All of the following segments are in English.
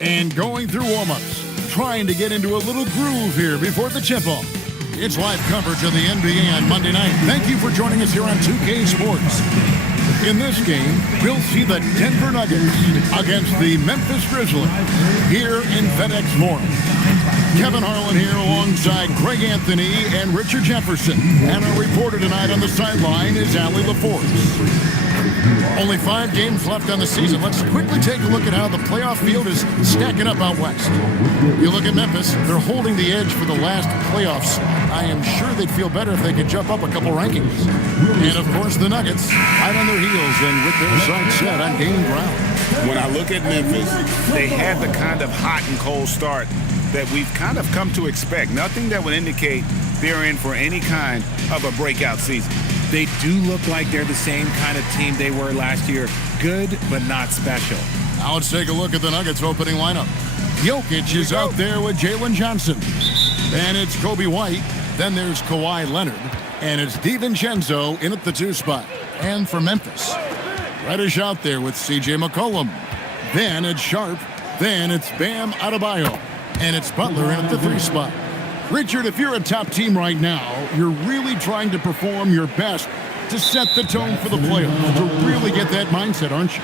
And going through warm-ups, trying to get into a little groove here before the tip-off. It's live coverage of the NBA on Monday night. Thank you for joining us here on 2K Sports. In this game, we'll see the Denver Nuggets against the Memphis Grizzlies here in FedEx Forum. Kevin Harlan here alongside Craig Anthony and Richard Jefferson. And our reporter tonight on the sideline is Allie LaForce. Only 5 games left on the season. Let's quickly take a look at how the playoff field is stacking up out west. You look at Memphis, they're holding the edge for the last playoffs. I am sure they'd feel better if they could jump up a couple rankings. And, of course, the Nuggets, right on their heels and with their sights set on gaining ground. When I look at Memphis, they had the kind of hot and cold start that we've kind of come to expect. Nothing that would indicate they're in for any kind of a breakout season. They do look like they're the same kind of team they were last year. Good, but not special. Now let's take a look at the Nuggets opening lineup. Jokic is out there with Jalen Johnson. Then it's Kobe White. Then there's Kawhi Leonard. And it's DiVincenzo in at the 2 spot. And for Memphis, Reddish out there with C.J. McCollum. Then it's Sharp. Then it's Bam Adebayo. And it's Butler in at the 3 spot. Richard, if you're a top team right now, you're really trying to perform your best to set the tone for the playoffs, to really get that mindset, aren't you?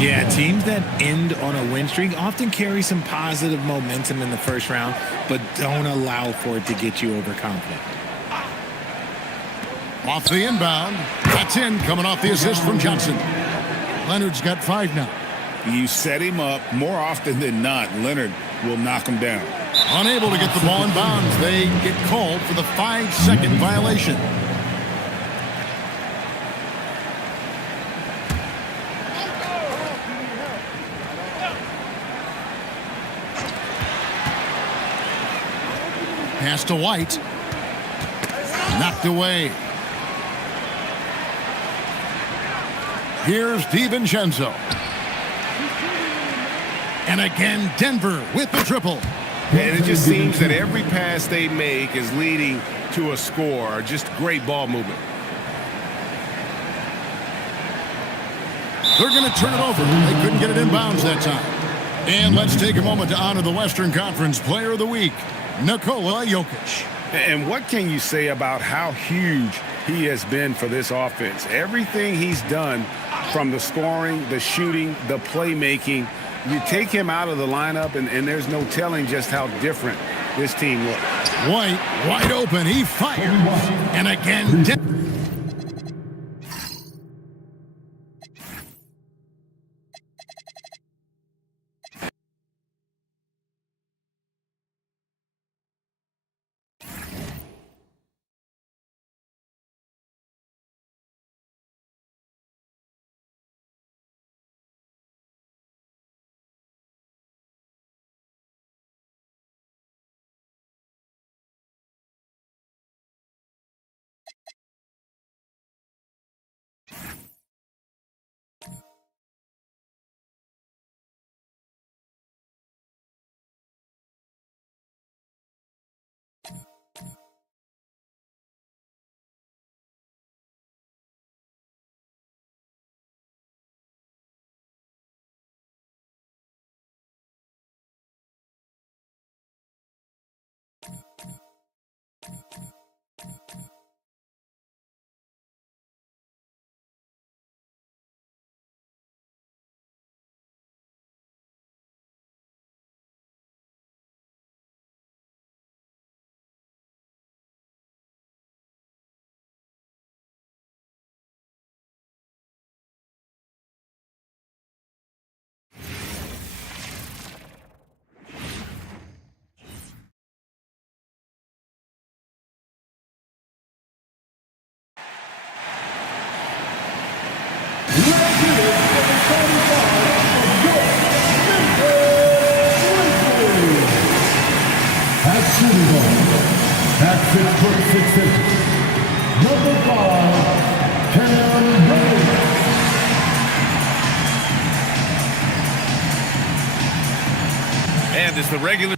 Yeah, teams that end on a win streak often carry some positive momentum in the first round, but don't allow for it to get you overconfident. Off the inbound. That's in, coming off the assist from Johnson. Leonard's got 5 now. You set him up, more often than not, Leonard will knock him down. Unable to get the ball in bounds. They get called for the 5-second violation. Pass to White. Knocked away. Here's DiVincenzo. And again, Denver with the triple. And it just seems that every pass they make is leading to a score. Just great ball movement. They're going to turn it over. They couldn't get it in bounds that time. And let's take a moment to honor the Western Conference Player of the Week, Nikola Jokic. And what can you say about how huge he has been for this offense? Everything he's done, from the scoring, the shooting, the playmaking, you take him out of the lineup, and there's no telling just how different this team looks. White, wide open. He fires. And again, At 6'6", number 5, Cam Reddish. And it's the regular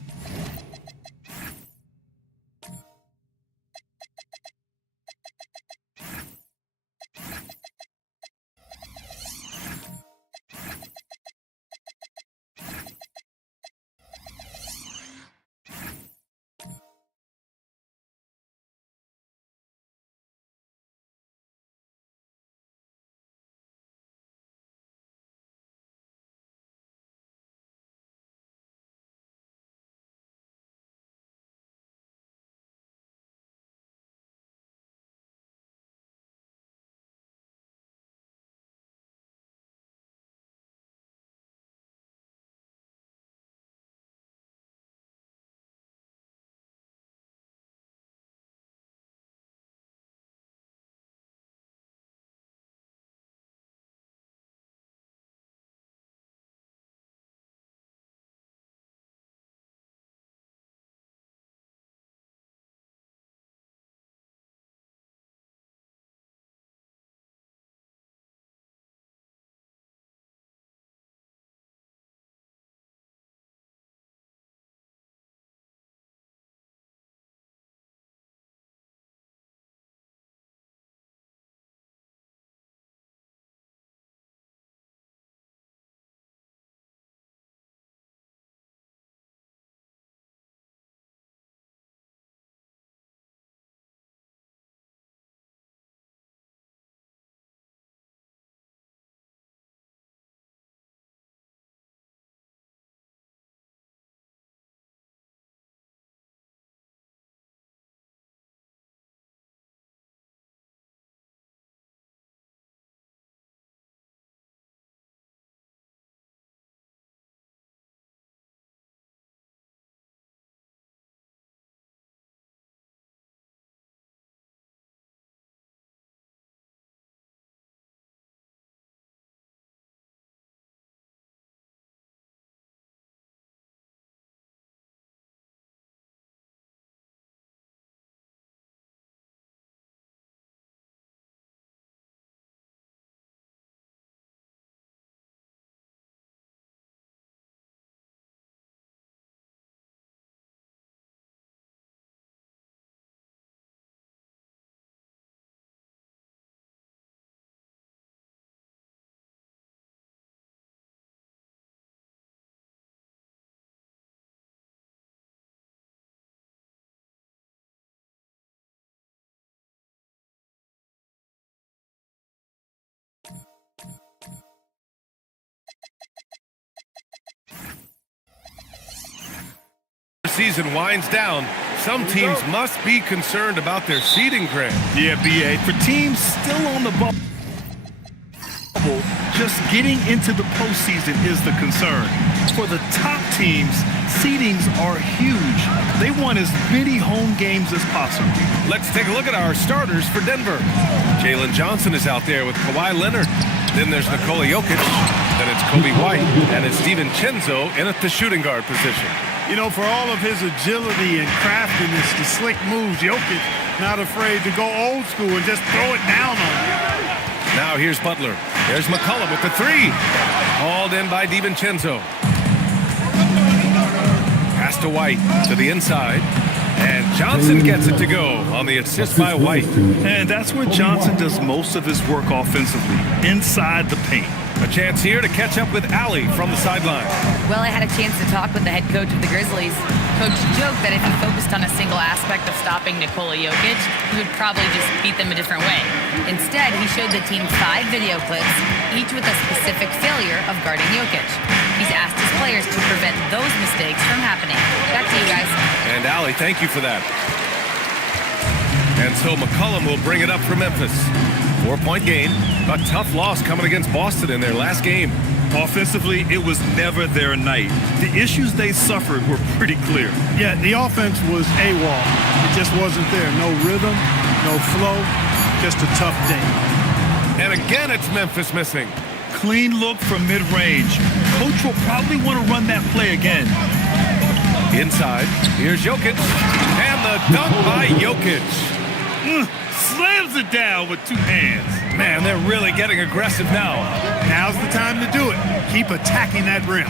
season winds down, some teams must be concerned about their seeding, Grant. Yeah, B.A. For teams still on the bubble, just getting into the postseason is the concern. For the top teams, seedings are huge. They want as many home games as possible. Let's take a look at our starters for Denver. Jalen Johnson is out there with Kawhi Leonard. Then there's Nikola Jokic. Then it's Kobe White. And it's DiVincenzo in at the shooting guard position. You know, for all of his agility and craftiness, the slick moves, Jokic not afraid to go old school and just throw it down on him. Now here's Butler. There's McCollum with the three. Hauled in by DiVincenzo. Pass to White to the inside. And Johnson gets it to go on the assist by White. And that's where Johnson does most of his work offensively, inside the paint. A chance here to catch up with Allie from the sideline. Well, I had a chance to talk with the head coach of the Grizzlies. Coach joked that if he focused on a single aspect of stopping Nikola Jokic, he would probably just beat them a different way. Instead, he showed the team 5 video clips, each with a specific failure of guarding Jokic. He's asked his players to prevent those mistakes from happening. Back to you guys. And Allie, thank you for that. And so McCollum will bring it up for Memphis. 4-point game. A tough loss coming against Boston in their last game. Offensively, it was never their night. The issues they suffered were pretty clear. Yeah, the offense was AWOL. It just wasn't there. No rhythm, no flow, just a tough day. And again, it's Memphis missing. Clean look from mid-range. Coach will probably want to run that play again. Inside, here's Jokic. And the dunk by Jokic. Slams it down with 2 hands. Man, they're really getting aggressive now. Now's the time to do it. Keep attacking that rim.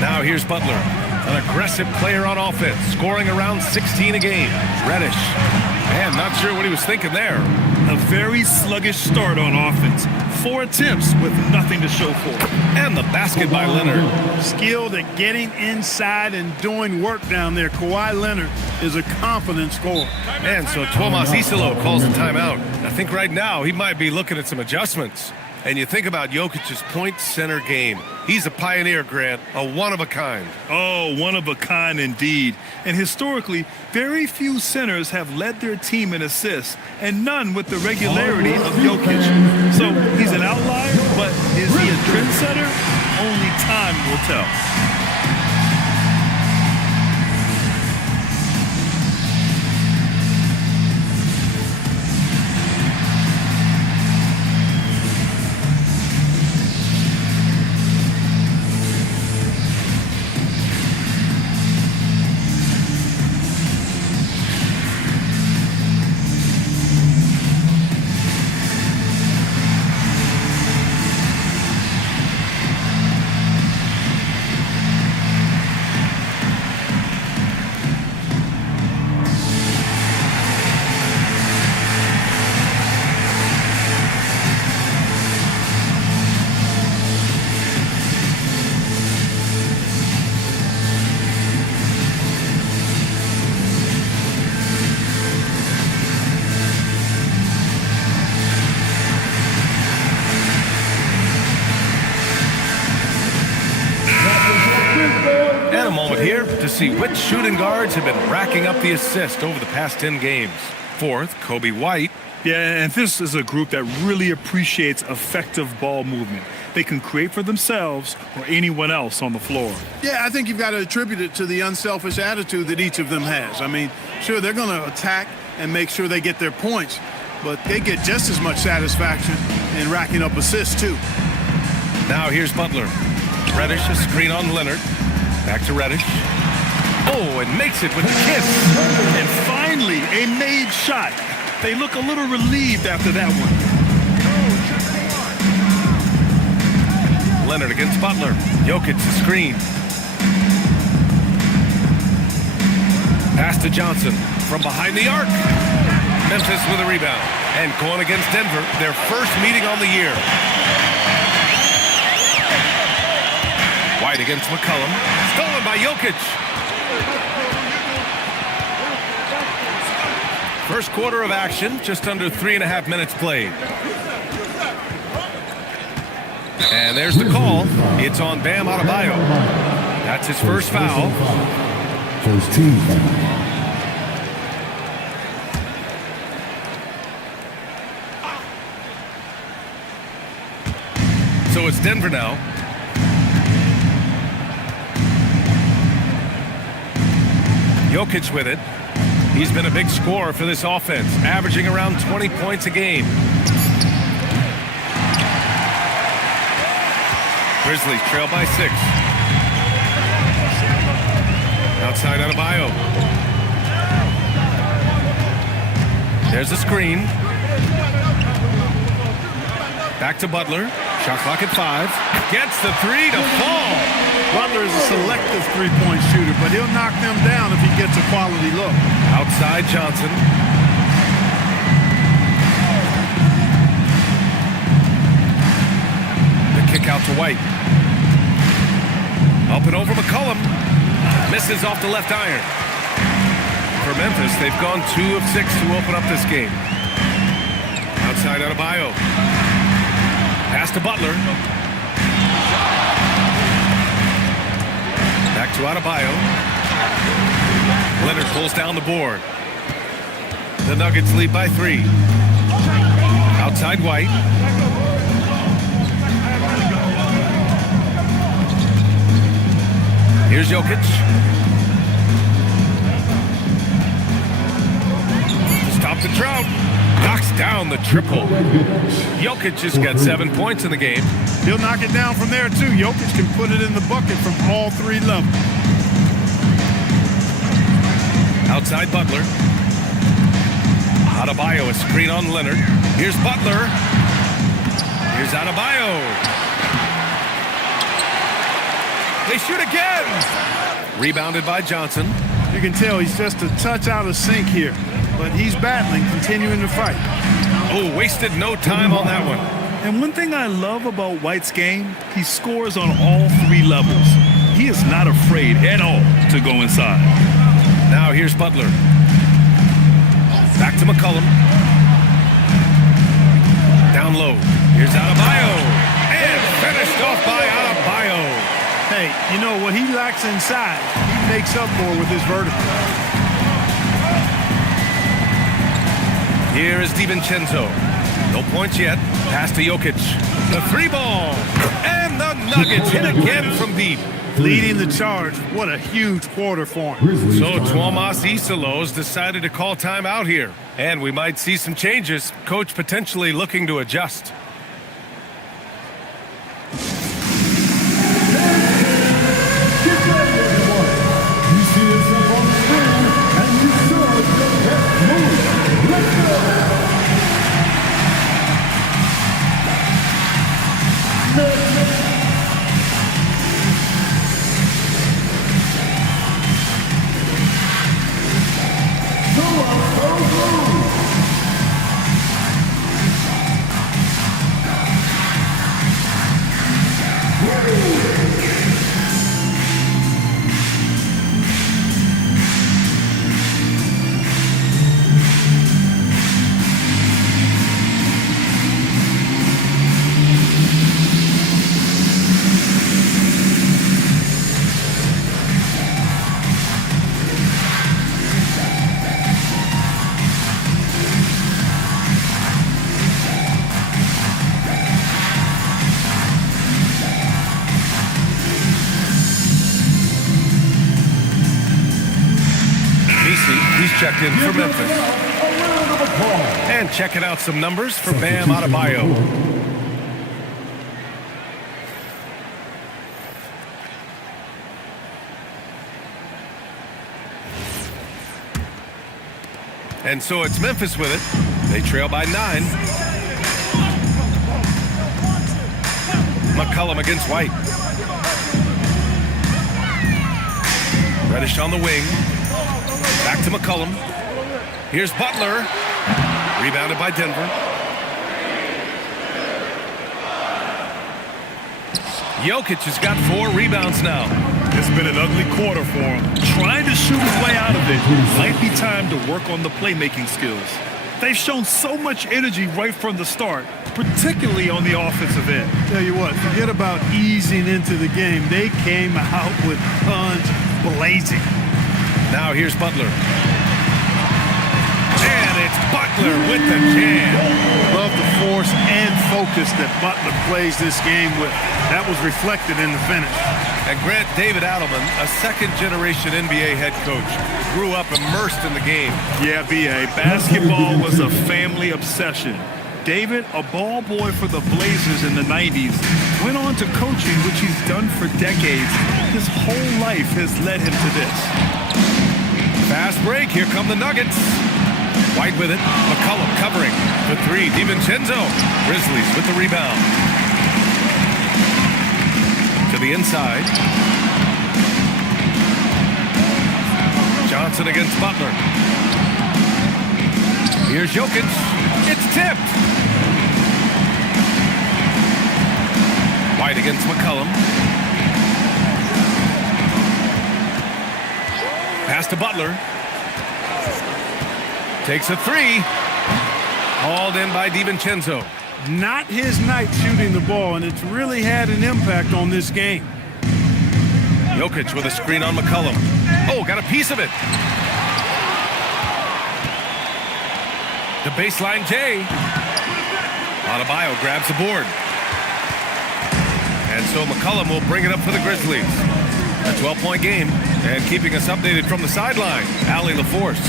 Now here's Butler, an aggressive player on offense, scoring around 16 a game. Reddish. Man, not sure what he was thinking there. A very sluggish start on offense. 4 attempts with nothing to show for it. And the basket by Leonard. Skilled at getting inside and doing work down there. Kawhi Leonard is a confident scorer. And so Tomas Isalo calls a timeout. I think right now he might be looking at some adjustments. And you think about Jokic's point center game. He's a pioneer, Grant, a one-of-a-kind. Oh, one-of-a-kind indeed. And historically, very few centers have led their team in assists, and none with the regularity of Jokic. So he's an outlier, but is he a trendsetter? Only time will tell. Here to see which shooting guards have been racking up the assist over the past 10 games. Fourth, Kobe White. Yeah, and this is a group that really appreciates effective ball movement. They can create for themselves or anyone else on the floor. Yeah, I think you've got to attribute it to the unselfish attitude that each of them has. I mean, sure, they're going to attack and make sure they get their points, but they get just as much satisfaction in racking up assists, too. Now here's Butler. Reddish, a screen on Leonard. Back to Reddish. Oh, and makes it with a kiss. And finally, a made shot. They look a little relieved after that one. Leonard against Butler. Jokic the screen. Pass to Johnson from behind the arc. Memphis with a rebound. And going against Denver, their first meeting on the year. White against McCollum. Stolen by Jokic. First quarter of action, just under 3.5 minutes played. And there's the call. It's on Bam Adebayo. That's his first foul. First team foul. So it's Denver now. Jokic with it. He's been a big scorer for this offense, averaging around 20 points a game. Grizzlies trail by 6. Outside Adebayo. There's a screen. Back to Butler. Shot clock at 5. Gets the 3 to fall. Butler is a selective three-point shooter, but he'll knock them down if he gets a quality look. Outside Johnson. The kick out to White. Up and over McCollum. Misses off the left iron. For Memphis, they've gone 2 of 6 to open up this game. Outside Adebayo. Pass to Butler. Back to Adebayo. Leonard pulls down the board. The Nuggets lead by 3. Outside White. Here's Jokic. To stop the drought. Knocks down the triple. Jokic has got 7 points in the game. He'll knock it down from there, too. Jokic can put it in the bucket from all 3 levels. Outside Butler. Adebayo, a screen on Leonard. Here's Butler. Here's Adebayo. They shoot again. Rebounded by Johnson. You can tell he's just a touch out of sync here, but he's battling, continuing to fight. Oh, wasted no time on that one. And one thing I love about White's game, he scores on all 3 levels. He is not afraid at all to go inside. Now here's Butler. Back to McCollum. Down low. Here's Adebayo. And finished off by Adebayo. Hey, you know what he lacks inside, he makes up for with his vertical. Here is DiVincenzo. No points yet. Pass to Jokic. The 3-ball. And the Nuggets hit again from deep. Leading the charge. What a huge quarter for him. So Tuomas Isalos decided to call timeout here. And we might see some changes. Coach potentially looking to adjust. He's checked in for Memphis. And checking out some numbers for Bam Adebayo. And so it's Memphis with it. They trail by 9. McCollum against White. Reddish on the wing. Back to McCollum. Here's Butler. Rebounded by Denver. Jokic has got 4 rebounds now. It's been an ugly quarter for him. Trying to shoot his way out of it. Might be time to work on the playmaking skills. They've shown so much energy right from the start, particularly on the offensive end. Tell you what, forget about easing into the game. They came out with guns blazing. Now here's Butler. And it's Butler with the jam. Love the force and focus that Butler plays this game with. That was reflected in the finish. And Grant, David Adelman, a second-generation NBA head coach, grew up immersed in the game. Yeah, B.A. Basketball was a family obsession. David, a ball boy for the Blazers in the 90s, went on to coaching, which he's done for decades. His whole life has led him to this. Fast break. Here come the Nuggets. White with it. McCollum covering. The three. DiVincenzo. Grizzlies with the rebound. To the inside. Johnson against Butler. Here's Jokic. It's tipped. White against McCollum. Pass to Butler. Takes a three. Hauled in by DiVincenzo. Not his night shooting the ball, and it's really had an impact on this game. Jokic with a screen on McCollum. Oh, got a piece of it. The baseline J. Adebayo grabs the board. And so McCollum will bring it up for the Grizzlies. A 12-point game. And keeping us updated from the sideline, Allie LaForce.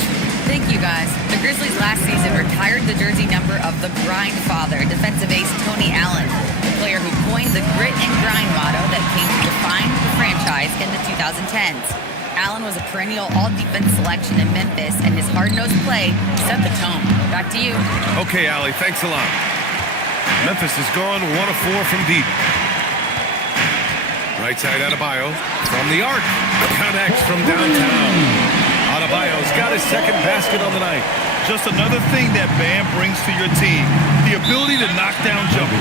Thank you, guys. The Grizzlies last season retired the jersey number of the grind father, defensive ace Tony Allen, the player who coined the grit and grind motto that came to define the franchise in the 2010s. Allen was a perennial all-defense selection in Memphis, and his hard-nosed play set the tone. Back to you. Okay, Allie, thanks a lot. Memphis has gone 1 of 4 from deep. Right side Adebayo from the arc. Connects from downtown. Adebayo's got his second basket on the night. Just another thing that Bam brings to your team, the ability to knock down jumpers.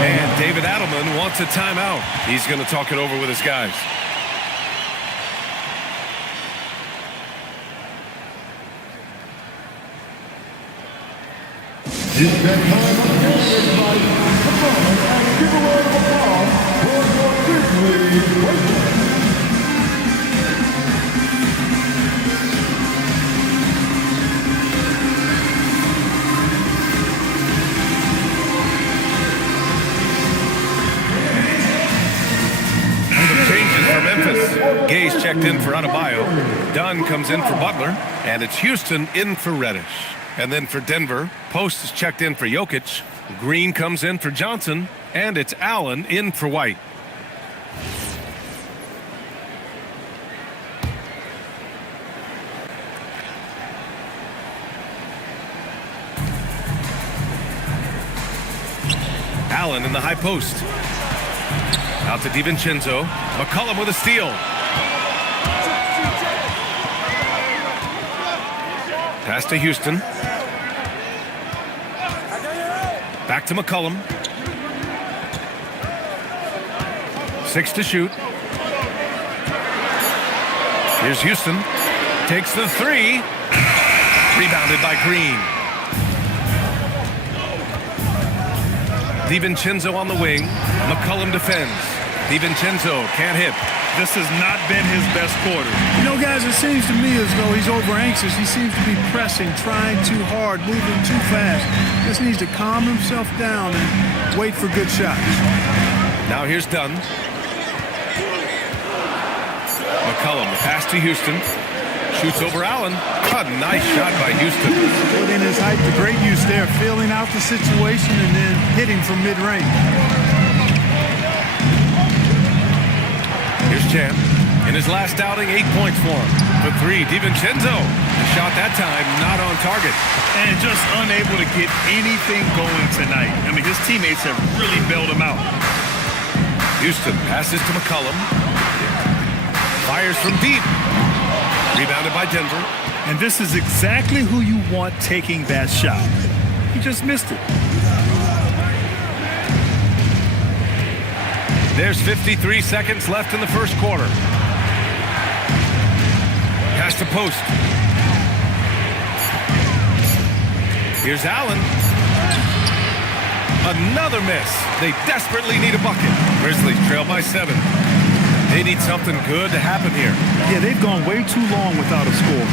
And David Adelman wants a timeout. He's going to talk it over with his guys. It's that time of day, everybody. Come on and give a round of applause for your Grizzlies. Changes for Memphis. Gay's checked in for Adebayo. Dunn comes in for Butler. And it's Houston in for Reddish. And then for Denver, Post is checked in for Jokic. Green comes in for Johnson. And it's Allen in for White. Allen in the high post. Out to DiVincenzo. McCollum with a steal. Pass to Houston. Back to McCollum. 6 to shoot. Here's Houston. Takes the 3. Rebounded by Green. DiVincenzo on the wing. McCollum defends. DiVincenzo can't hit. This has not been his best quarter. You know, guys, it seems to me as though he's over anxious. He seems to be pressing, trying too hard, moving too fast. Just needs to calm himself down and wait for good shots. Now here's Dunn. McCollum, the pass to Houston. Shoots over Allen. A nice shot by Houston. Put in his height to great use there, feeling out the situation and then hitting from mid-range. Here's Champ. In his last outing, 8 points for him. For 3, DiVincenzo. The shot that time not on target. And just unable to get anything going tonight. I mean, his teammates have really bailed him out. Houston passes to McCollum. Fires from deep. Rebounded by Denver. And this is exactly who you want taking that shot. He just missed it. There's 53 seconds left in the first quarter. Pass to Post. Here's Allen. Another miss. They desperately need a bucket. Grizzlies trail by 7. They need something good to happen here. Yeah, they've gone way too long without a score.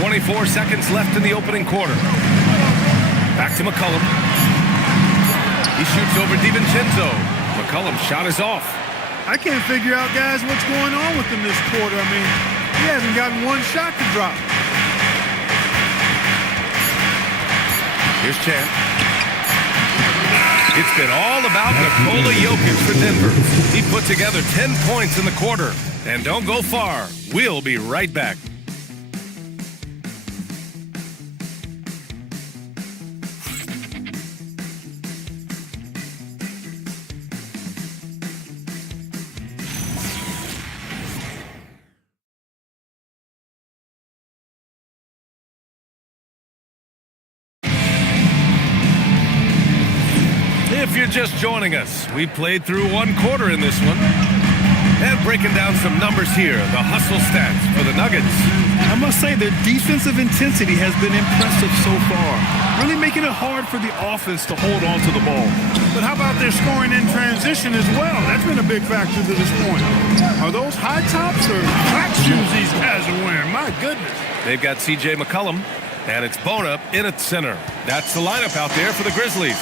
.24 seconds left in the opening quarter. Back to McCollum. He shoots over DiVincenzo. McCollum's shot is off. I can't figure out, guys, what's going on with him this quarter. I mean, he hasn't gotten one shot to drop. Here's Champ. It's been all about Nikola Jokic for Denver. He put together 10 points in the quarter. And don't go far. We'll be right back. If you're just joining us, we played through one quarter in this one. And breaking down some numbers here, the hustle stats for the Nuggets. I must say their defensive intensity has been impressive so far, really making it hard for the offense to hold on to the ball. But how about their scoring in transition as well? That's been a big factor to this point. Are those high tops or track shoes these guys are wearing? My goodness. They've got C.J. McCollum, and it's Bona in at center. That's the lineup out there for the Grizzlies.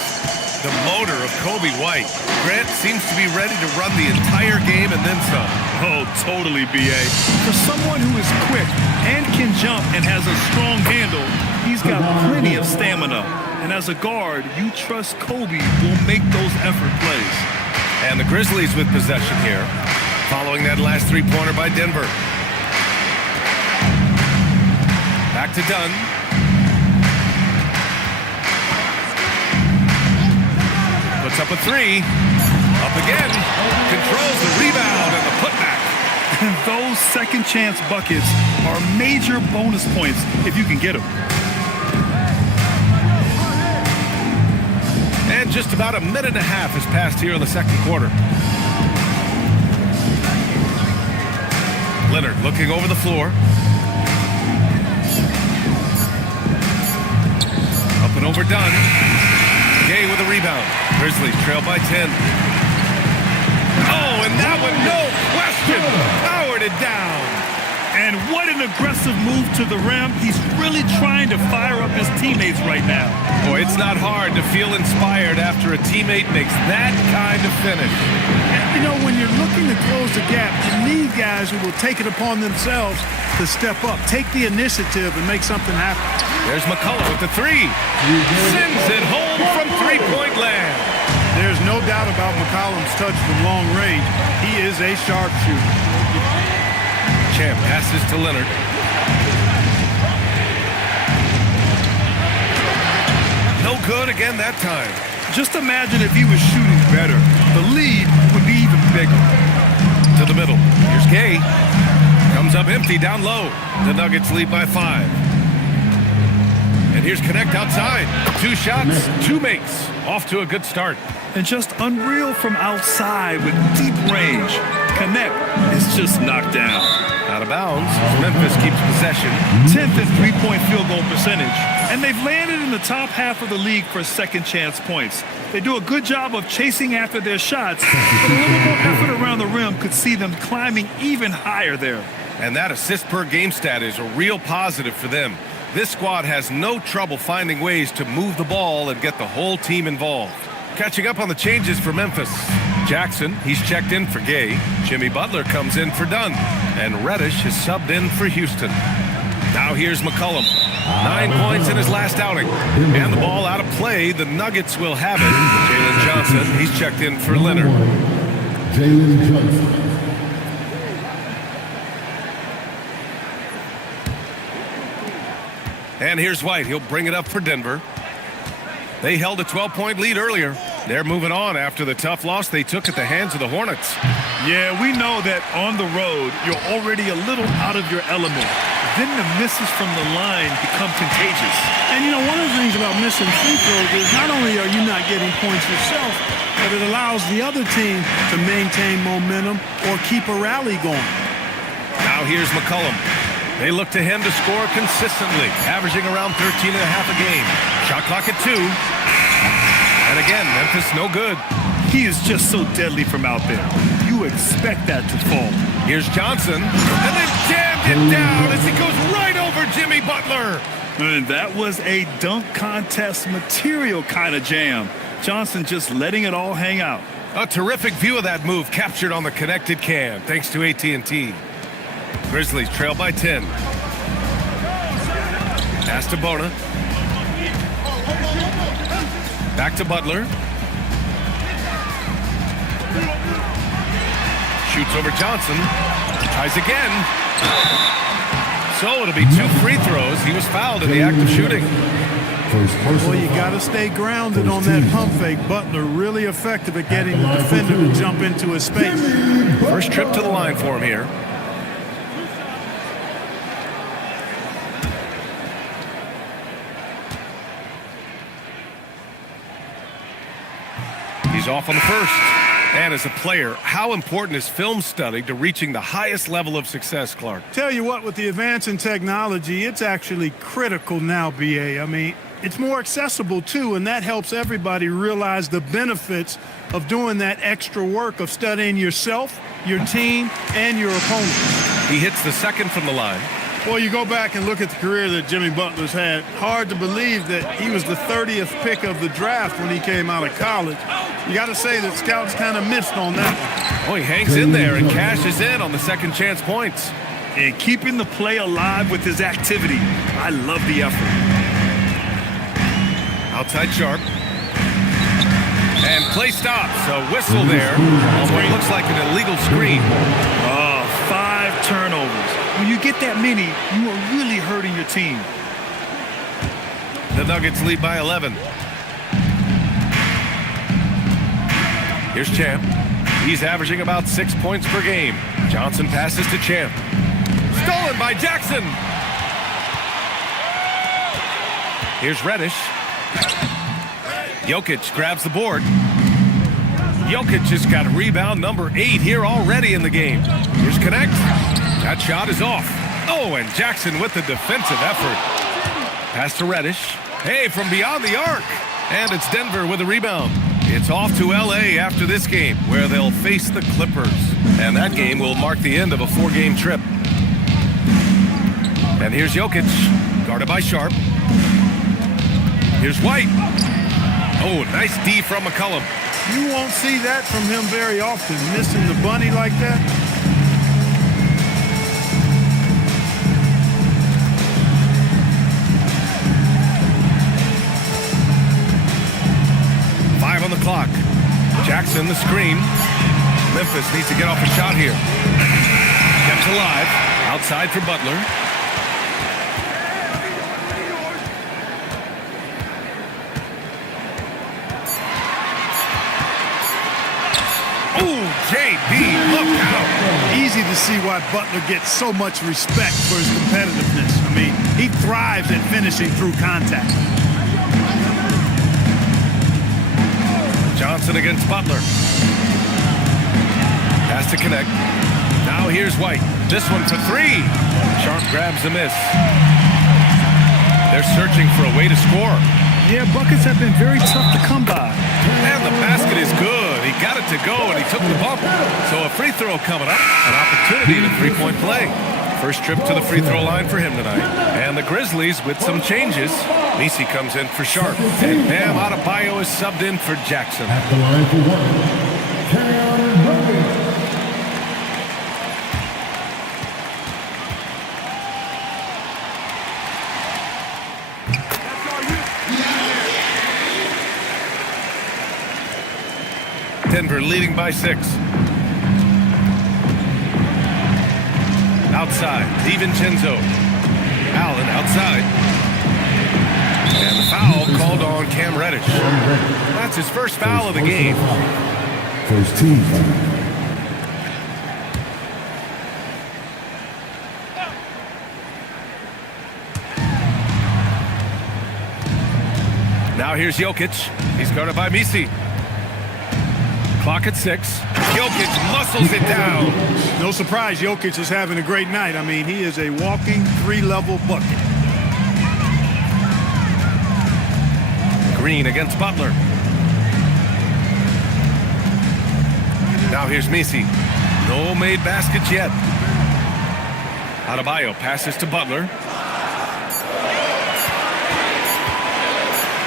The motor of Kobe White. Grant seems to be ready to run the entire game and then some. Oh, totally, B.A. For someone who is quick and can jump and has a strong handle, he's got plenty of stamina. And as a guard, you trust Kobe will make those effort plays. And the Grizzlies with possession here, following that last three-pointer by Denver. Back to Dunn. Puts up a three. Up again. Controls the rebound and the putback. And those second chance buckets are major bonus points if you can get them. And just about a minute and a half has passed here in the second quarter. Leonard looking over the floor. Up and over Dunn. Gay with a rebound. Grizzlies trail by 10. Oh, and that one, no question, powered it down. And what an aggressive move to the rim. He's really trying to fire up his teammates right now. Boy, it's not hard to feel inspired after a teammate makes that kind of finish. And, you know, when you're looking to close the gap, you need guys who will take it upon themselves to step up, take the initiative, and make something happen. There's McCullough with the three. Sends it home from three-point land. There's no doubt about McCollum's touch from long range. He is a sharpshooter. Champ passes to Leonard. No good again that time. Just imagine if he was shooting better. The lead would be even bigger. To the middle. Here's Gay. Comes up empty down low. The Nuggets lead by 5. And here's Connect outside. 2 shots, 2 makes. Off to a good start. And just unreal from outside with deep range. Connect is just knocked down. Out of bounds. Memphis keeps possession. 10th in three-point field goal percentage. And they've landed in the top half of the league for second chance points. They do a good job of chasing after their shots, but a little more effort around the rim could see them climbing even higher there. And that assist per game stat is a real positive for them. This squad has no trouble finding ways to move the ball and get the whole team involved. Catching up on the changes for Memphis. Jackson, he's checked in for Gay. Jimmy Butler comes in for Dunn. And Reddish is subbed in for Houston. Now here's McCollum. 9 points in his last outing. And the ball out of play. The Nuggets will have it. Jalen Johnson, he's checked in for Leonard. Jalen Johnson. And here's White. He'll bring it up for Denver. They held a 12-point lead earlier. They're moving on after the tough loss they took at the hands of the Hornets. Yeah, we know that on the road, you're already a little out of your element. Then the misses from the line become contagious. And, you know, one of the things about missing free throws is not only are you not getting points yourself, but it allows the other team to maintain momentum or keep a rally going. Now here's McCollum. They look to him to score consistently, averaging around 13.5 a game. Shot clock at 2. And again, Memphis no good. He is just so deadly from out there. You expect that to fall. Here's Johnson, and they jammed it down as he goes right over Jimmy Butler. And that was a dunk contest material kind of jam. Johnson just letting it all hang out. A terrific view of that move captured on the connected cam, thanks to AT&T. Grizzlies trail by 10. Pass to Bona. Back to Butler. Shoots over Johnson. Tries again. So it'll be 2 free throws. He was fouled in the act of shooting. Well, you got to stay grounded on that pump fake. Butler really effective at getting the defender to jump into his space. First trip to the line for him here. He's off on the first. And as a player, how important is film study to reaching the highest level of success, Clark? Tell you what, with the advance in technology, it's actually critical now, BA. I mean, it's more accessible, too, and that helps everybody realize the benefits of doing that extra work of studying yourself, your team, and your opponent. He hits the second from the line. Well, you go back and look at the career that Jimmy Butler's had. Hard to believe that he was the 30th pick of the draft when he came out of college. You got to say that scouts kind of missed on that one. Oh, he hangs in there and cashes in on the second chance points. And keeping the play alive with his activity. I love the effort. Outside Sharp. And play stops. A whistle there on what looks like an illegal screen. 5 turnovers. When you get that many, you are really hurting your team. The Nuggets lead by 11. Here's Champ. He's averaging about 6 points per game. Johnson passes to Champ. Stolen by Jackson. Here's Reddish. Jokic grabs the board. Jokic just got rebound number 8 here already in the game. Here's Connect. That shot is off. Oh, and Jackson with the defensive effort. Pass to Reddish. Hey, from beyond the arc. And it's Denver with a rebound. It's off to L.A. after this game, where they'll face the Clippers. And that game will mark the end of a 4-game trip. And here's Jokic, guarded by Sharp. Here's White. Oh, nice D from McCollum. You won't see that from him very often, missing the bunny like that. On the clock. Jackson the screen. Memphis needs to get off a shot here. Kept alive. Outside for Butler. Oh, JB, look out. Easy to see why Butler gets so much respect for his competitiveness. I mean, he thrives at finishing through contact. Johnson against Butler. Has to connect. Now here's White. This one for 3. Sharp grabs a miss. They're searching for a way to score. Yeah, buckets have been very tough to come by. And the basket is good. He got it to go, and he took the bump. So a free throw coming up. An opportunity to 3-point play. First trip to the free throw line for him tonight. And the Grizzlies with some changes. Misi comes in for Sharp. And Bam Adebayo is subbed in for Jackson. At the line for one, Cam Reddish. Denver leading by 6. Outside, DiVincenzo. Allen outside. And the foul called on Cam Reddish. That's his first foul of the game. First team foul. Now here's Jokic. He's guarded by Misi. Clock at 6. Jokic muscles it down. No surprise Jokic is having a great night. I mean, he is a walking 3-level bucket. Green against Butler. Now here's Messi. No made baskets yet. Adebayo passes to Butler.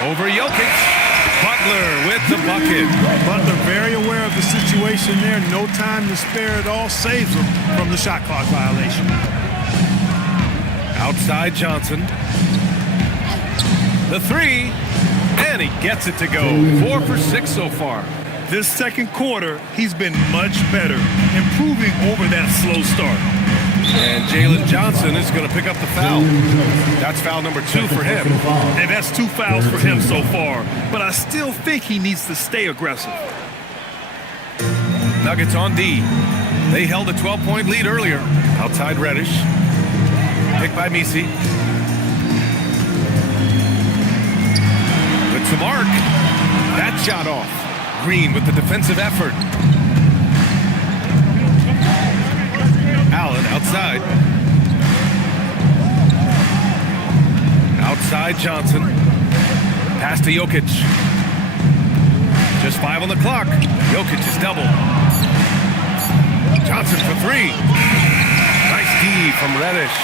Over Jokic. Butler with the bucket. Butler very aware of the situation there. No time to spare at all. Saves him from the shot clock violation. Outside Johnson. The three. And he gets it to go. 4 for 6 so far. This second quarter, he's been much better, improving over that slow start. And Jalen Johnson is going to pick up the foul. That's foul number 2 for him. And that's 2 fouls for him so far. But I still think he needs to stay aggressive. Nuggets on D. They held a 12-point lead earlier. Outside Reddish. Picked by Messi. With some arc. That shot off. Green with the defensive effort. Allen outside. Outside Johnson. Pass to Jokic. Just 5 on the clock. Jokic is double. Johnson for 3. Nice D from Reddish.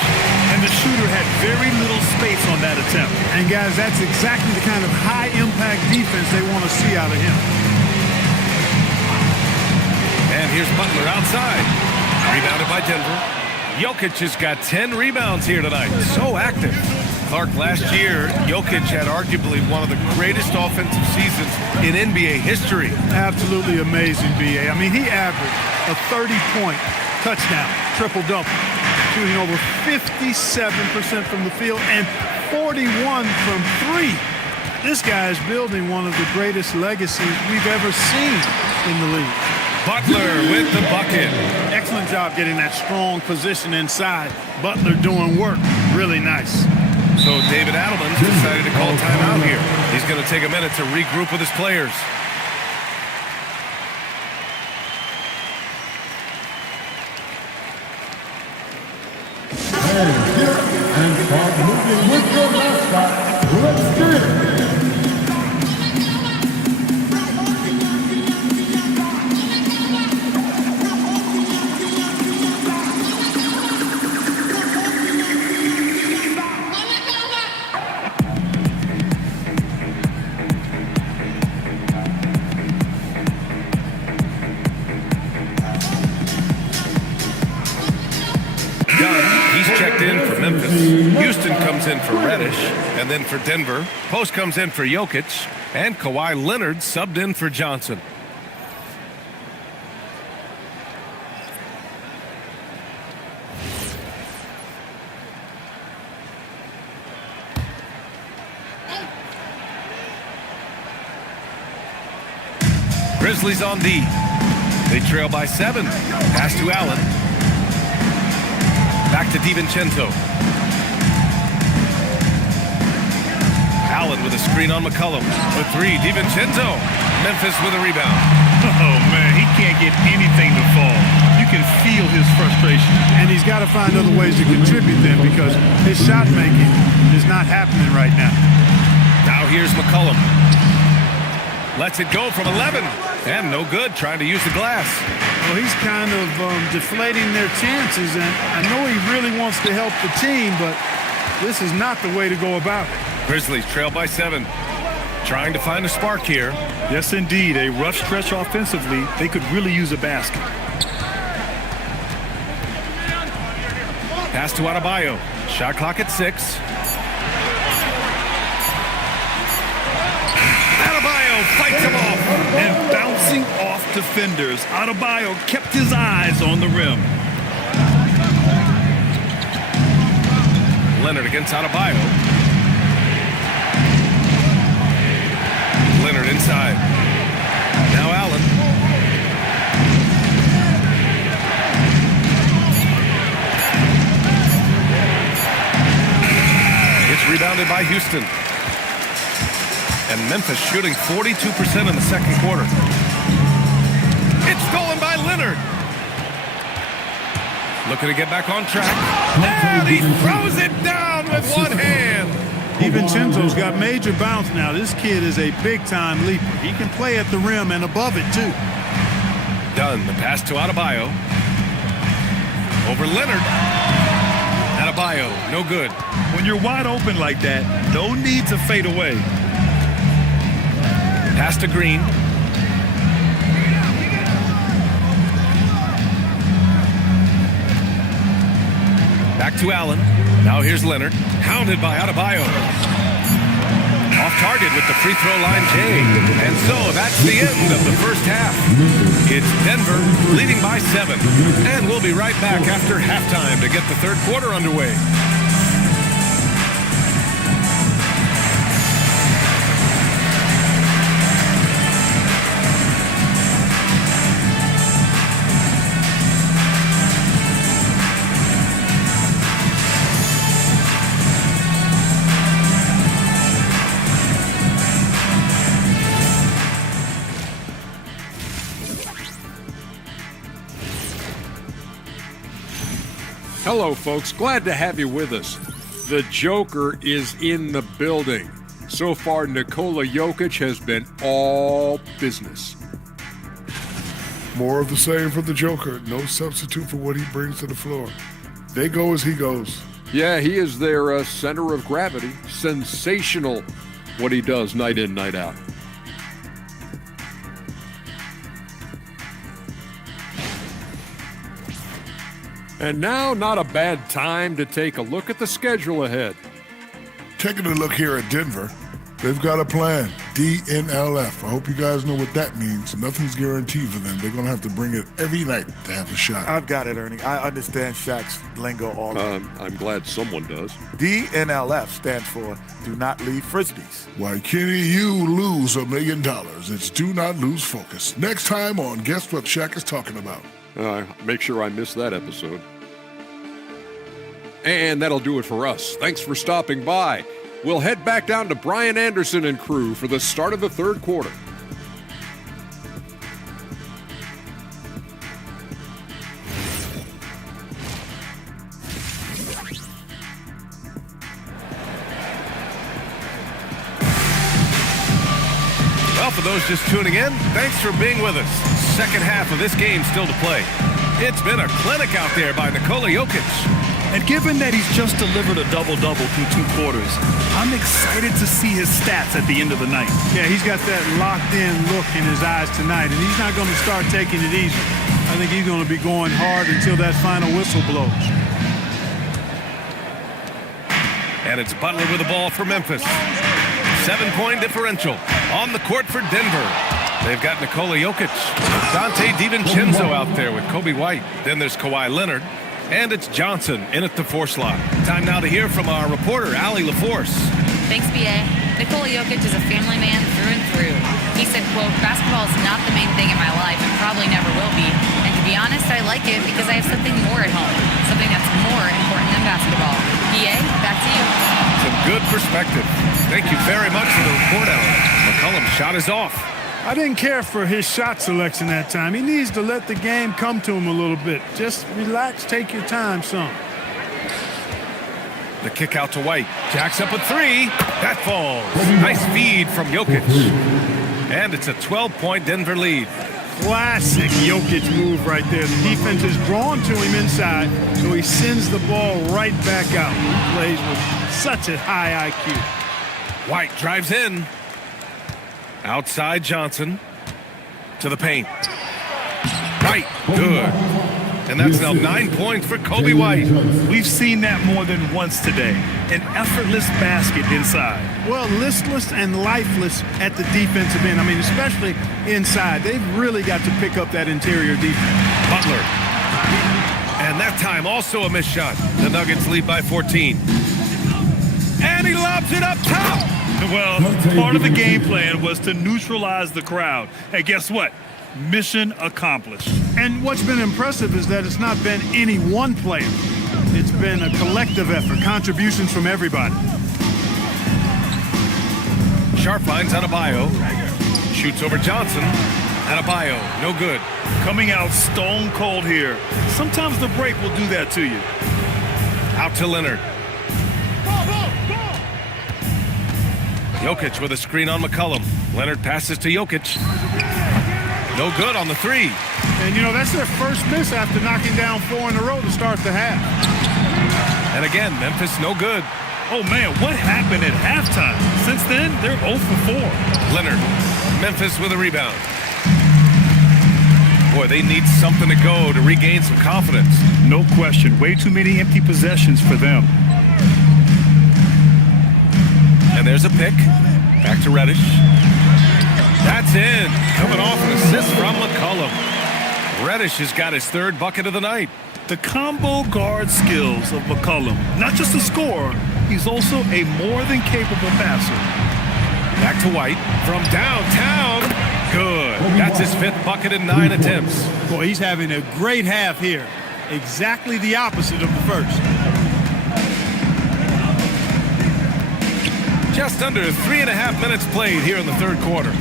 And the shooter had very little space on that attempt. And guys, that's exactly the kind of high-impact defense they want to see out of him. And here's Butler outside. Rebounded by Denver. Jokic has got 10 rebounds here tonight. So active. Clark, last year, Jokic had arguably one of the greatest offensive seasons in NBA history. Absolutely amazing, B.A. I mean, he averaged a 30-point touchdown, triple-double, shooting over 57% from the field and 41 from 3. This guy is building one of the greatest legacies we've ever seen in the league. Butler with the bucket. Excellent job getting that strong position inside. Butler doing work. Really nice. So David Adelman's decided to call timeout here. He's going to take a minute to regroup with his players. And start moving with your mascot. Let's get it. Houston comes in for Reddish, and then for Denver. Post comes in for Jokic, and Kawhi Leonard subbed in for Johnson. Grizzlies on D. They trail by 7. Pass to Allen. Back to DiVincenzo. Allen with a screen on McCollum. For 3, DiVincenzo. Memphis with a rebound. Oh, man, he can't get anything to fall. You can feel his frustration. And he's got to find other ways to contribute then because his shot making is not happening right now. Now here's McCollum. Lets it go from 11. And no good, trying to use the glass. Well, he's kind of deflating their chances, and I know he really wants to help the team, but this is not the way to go about it. Grizzlies trail by 7. Trying to find a spark here. Yes, indeed. A rough stretch offensively. They could really use a basket. Pass to Adebayo. Shot clock at 6. Adebayo fights him off. And bouncing off defenders, Adebayo kept his eyes on the rim. Leonard against Adebayo. Leonard inside. Now Allen. It's rebounded by Houston. And Memphis shooting 42% in the second quarter. It's stolen by Leonard. Looking to get back on track. And he throws it down with one hand. DiVincenzo's got major bounce now. This kid is a big-time leaper. He can play at the rim and above it, too. Dunn, the pass to Adebayo. Over Leonard. Adebayo, no good. When you're wide open like that, no need to fade away. Pass to Green. Back to Allen. Now here's Leonard. Hounded by Adebayo. Off target with the free throw line Jay. And so that's the end of the first half. It's Denver leading by 7. And we'll be right back after halftime to get the third quarter underway. Hello, folks. Glad to have you with us. The Joker is in the building. So far, Nikola Jokic has been all business. More of the same for the Joker. No substitute for what he brings to the floor. They go as he goes. Yeah, he is their center of gravity. Sensational what he does night in, night out. And now, not a bad time to take a look at the schedule ahead. Taking a look here at Denver, they've got a plan, DNLF. I hope you guys know what that means. Nothing's guaranteed for them. They're going to have to bring it every night to have a shot. I've got it, Ernie. I understand Shaq's lingo all I'm glad someone does. DNLF stands for Do Not Leave Frisbees. Why, Kenny, you lose $1 million. It's Do Not Lose Focus. Next time on Guess What Shaq is Talking About. Make sure I miss that episode. And that'll do it for us. Thanks for stopping by. We'll head back down to Brian Anderson and crew for the start of the third quarter. Well, for those just tuning in, thanks for being with us. Second half of this game still to play. It's been a clinic out there by Nikola Jokic. And given that he's just delivered a double-double through 2 quarters, I'm excited to see his stats at the end of the night. Yeah, he's got that locked-in look in his eyes tonight, and he's not going to start taking it easy. I think he's going to be going hard until that final whistle blows. And it's Butler with the ball for Memphis. 7-point differential on the court for Denver. They've got Nikola Jokic, Dante DiVincenzo out there with Kobe White. Then there's Kawhi Leonard. And it's Johnson in at the 4 slot. Time now to hear from our reporter, Allie LaForce. Thanks, B.A. Nikola Jokic is a family man through and through. He said, quote, basketball is not the main thing in my life and probably never will be. And to be honest, I like it because I have something more at home, something that's more important than basketball. B.A., back to you. Some good perspective. Thank you very much for the report, Allie. McCollum's shot is off. I didn't care for his shot selection that time. He needs to let the game come to him a little bit. Just relax, take your time some. The kick out to White. Jacks up a 3. That falls. Nice feed from Jokic. And it's a 12-point Denver lead. Classic Jokic move right there. The defense is drawn to him inside, so he sends the ball right back out. He plays with such a high IQ. White drives in. Outside Johnson to the paint. White, good. And that's now 9 points for Kobe White. We've seen that more than once today. An effortless basket inside. Well, listless and lifeless at the defensive end. I mean, especially inside. They've really got to pick up that interior defense. Butler. And that time also a missed shot. The Nuggets lead by 14. And he lobs it up top. Well, part of the game plan was to neutralize the crowd. Hey, guess what? Mission accomplished. And what's been impressive is that it's not been any one player. It's been a collective effort, contributions from everybody. Sharp finds Adebayo. Shoots over Johnson. Adebayo, no good. Coming out stone cold here. Sometimes the break will do that to you. Out to Leonard. Jokic with a screen on McCollum. Leonard passes to Jokic. No good on the 3. And, you know, that's their first miss after knocking down 4 in a row to start the half. And again, Memphis no good. Oh, man, what happened at halftime? Since then, they're 0 for 4. Leonard, Memphis with a rebound. Boy, they need something to go to regain some confidence. No question. Way too many empty possessions for them. And there's a pick. Back to Reddish. That's in. Coming off an assist from McCollum. Reddish has got his 3rd bucket of the night. The combo guard skills of McCollum. Not just a scorer, he's also a more than capable passer. Back to White from downtown. Good. That's his 5th bucket in 9 attempts. Boy, he's having a great half here. Exactly the opposite of the first. Just under 3.5 minutes played here in the 3rd quarter.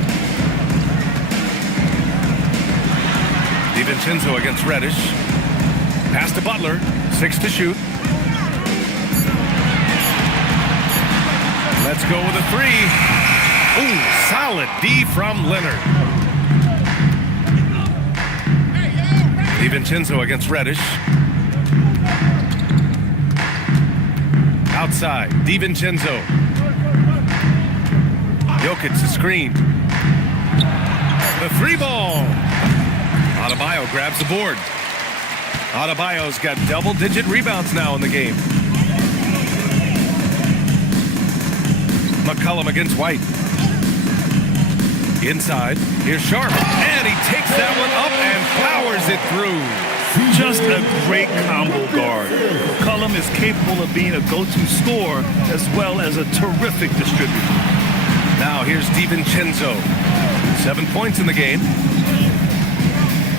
DiVincenzo against Reddish. Pass to Butler. 6 to shoot. Let's go with a 3. Ooh, solid D from Leonard. DiVincenzo against Reddish. Outside, DiVincenzo. Jokic the screen. The 3 ball. Adebayo grabs the board. Adebayo's got double-digit rebounds now in the game. McCollum against White. Inside, here's Sharp, and he takes that one up and powers it through. Just a great combo guard. McCollum is capable of being a go-to scorer as well as a terrific distributor. Now here's DiVincenzo. 7 points in the game.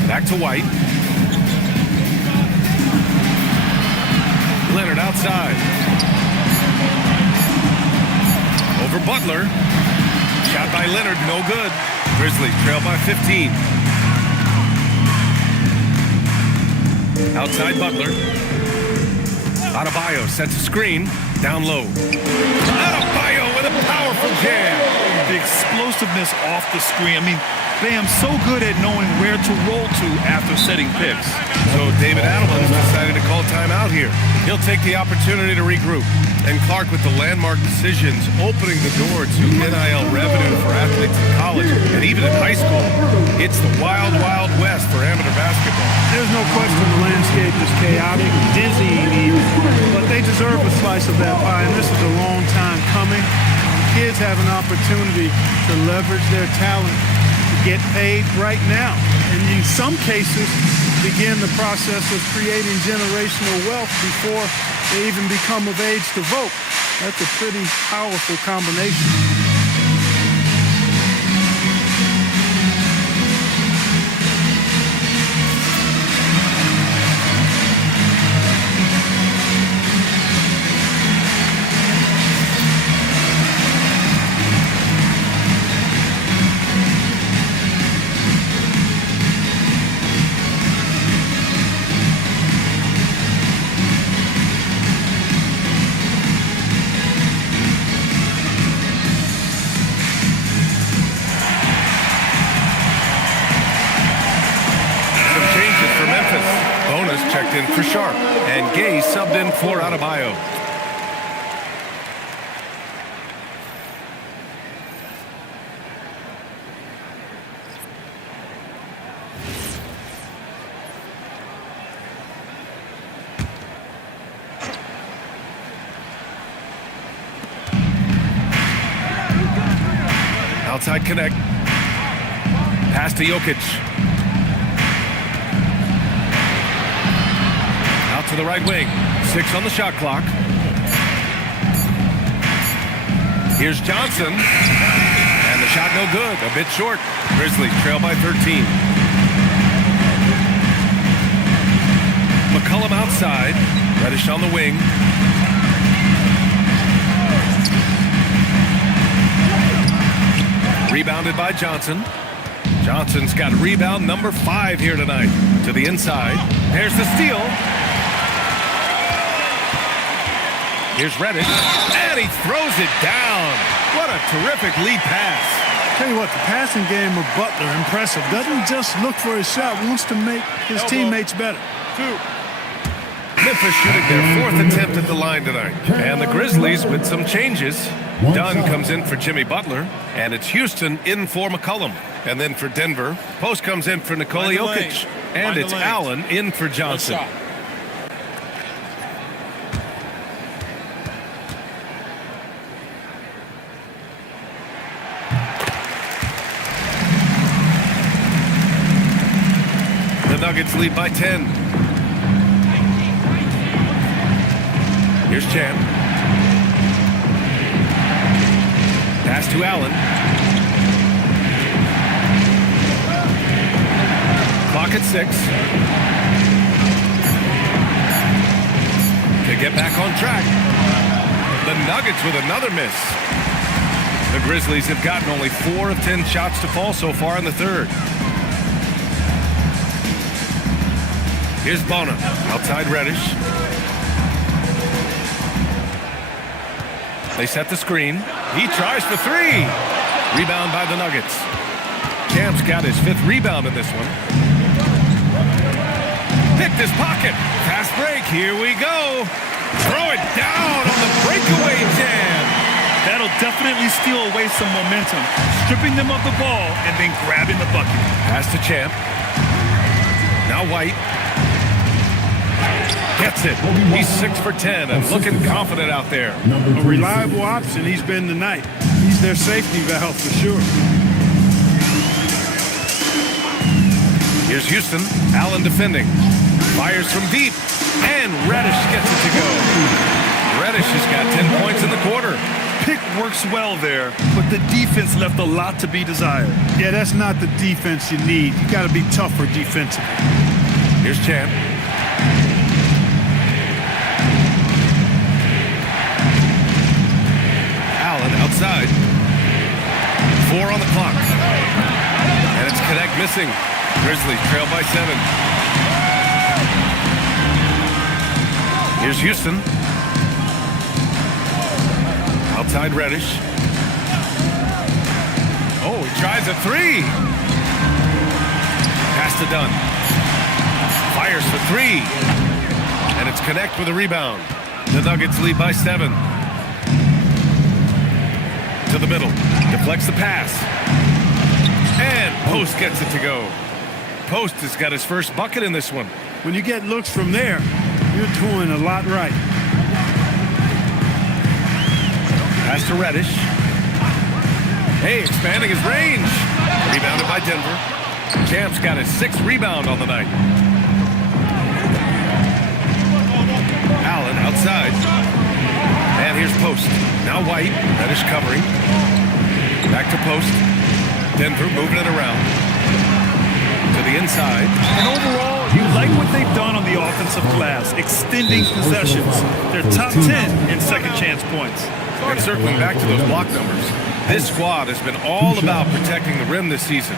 Back to White. Leonard outside. Over Butler. Shot by Leonard, no good. Grizzlies trail by 15. Outside Butler. Adebayo sets a screen. Down low. Adebayo with a powerful jam. The explosiveness off the screen. I mean, Bam's so good at knowing where to roll to after setting picks. So David Adelman's decided to call timeout here. He'll take the opportunity to regroup. And Clark with the landmark decisions opening the door to NIL revenue for athletes in college and even in high school. It's the wild, wild west for amateur basketball. There's no question the landscape is chaotic, dizzying even, but they deserve a slice of that pie, and this is a long time coming. Kids have an opportunity to leverage their talent to get paid right now, and in some cases begin the process of creating generational wealth before they even become of age to vote. That's a pretty powerful combination. Checked in for Sharp, and Gay subbed in for Adebayo. Outside connect. Pass to Jokic. To the right wing. 6 on the shot clock. Here's Johnson. And the shot no good. A bit short. Grizzlies trail by 13. McCollum outside. Reddish on the wing. Rebounded by Johnson. Johnson's got rebound number 5 here tonight. To the inside. There's the steal. Here's Reddish, and he throws it down. What a terrific lead pass. Tell you what, the passing game of Butler, impressive. Doesn't just look for his shot, wants to make his teammates better. Memphis shooting their fourth attempt at the line tonight. And the Grizzlies with some changes. Dunn comes in for Jimmy Butler, and it's Houston in for McCollum. And then for Denver, Post comes in for Nikola Jokic. And it's Allen in for Johnson. The Nuggets lead by 10. Here's Champ. Pass to Allen. Clock at 6. To get back on track. The Nuggets with another miss. The Grizzlies have gotten only 4 of 10 shots to fall so far in the third. Here's Bonham, outside Reddish. They set the screen. He tries for 3. Rebound by the Nuggets. Champ's got his 5th rebound in this one. Picked his pocket. Fast break, here we go. Throw it down on the breakaway jam. That'll definitely steal away some momentum, stripping them of the ball and then grabbing the bucket. Pass to Champ. Now White. Gets it. He's 6 for 10 and looking confident out there. A reliable option he's been tonight. He's their safety valve for sure. Here's Houston. Allen defending. Fires from deep. And Reddish gets it to go. Reddish has got 10 points in the quarter. Pick works well there, but the defense left a lot to be desired. Yeah, that's not the defense you need. You got to be tougher defensively. Here's Champ. Outside. 4 on the clock. And it's Connect missing. Grizzlies trail by 7. Here's Houston. Outside Reddish. Oh, he tries a 3. Pass to Dunn. Fires for 3. And it's Connect with a rebound. The Nuggets lead by 7. To the middle, deflects the pass, and Post gets it to go. Post has got his first bucket in this one. When you get looks from there, you're doing a lot right. Pass to Reddish. Hey, expanding his range. Rebounded by Denver. Champ's got his 6th rebound on the night. Allen outside. And here's Post. Now White. Reddish covering. Back to Post. Denver moving it around. To the inside. And overall, you like what they've done on the offensive glass, extending possessions. They're top 10 in second chance points. And circling back to those block numbers, this squad has been all about protecting the rim this season.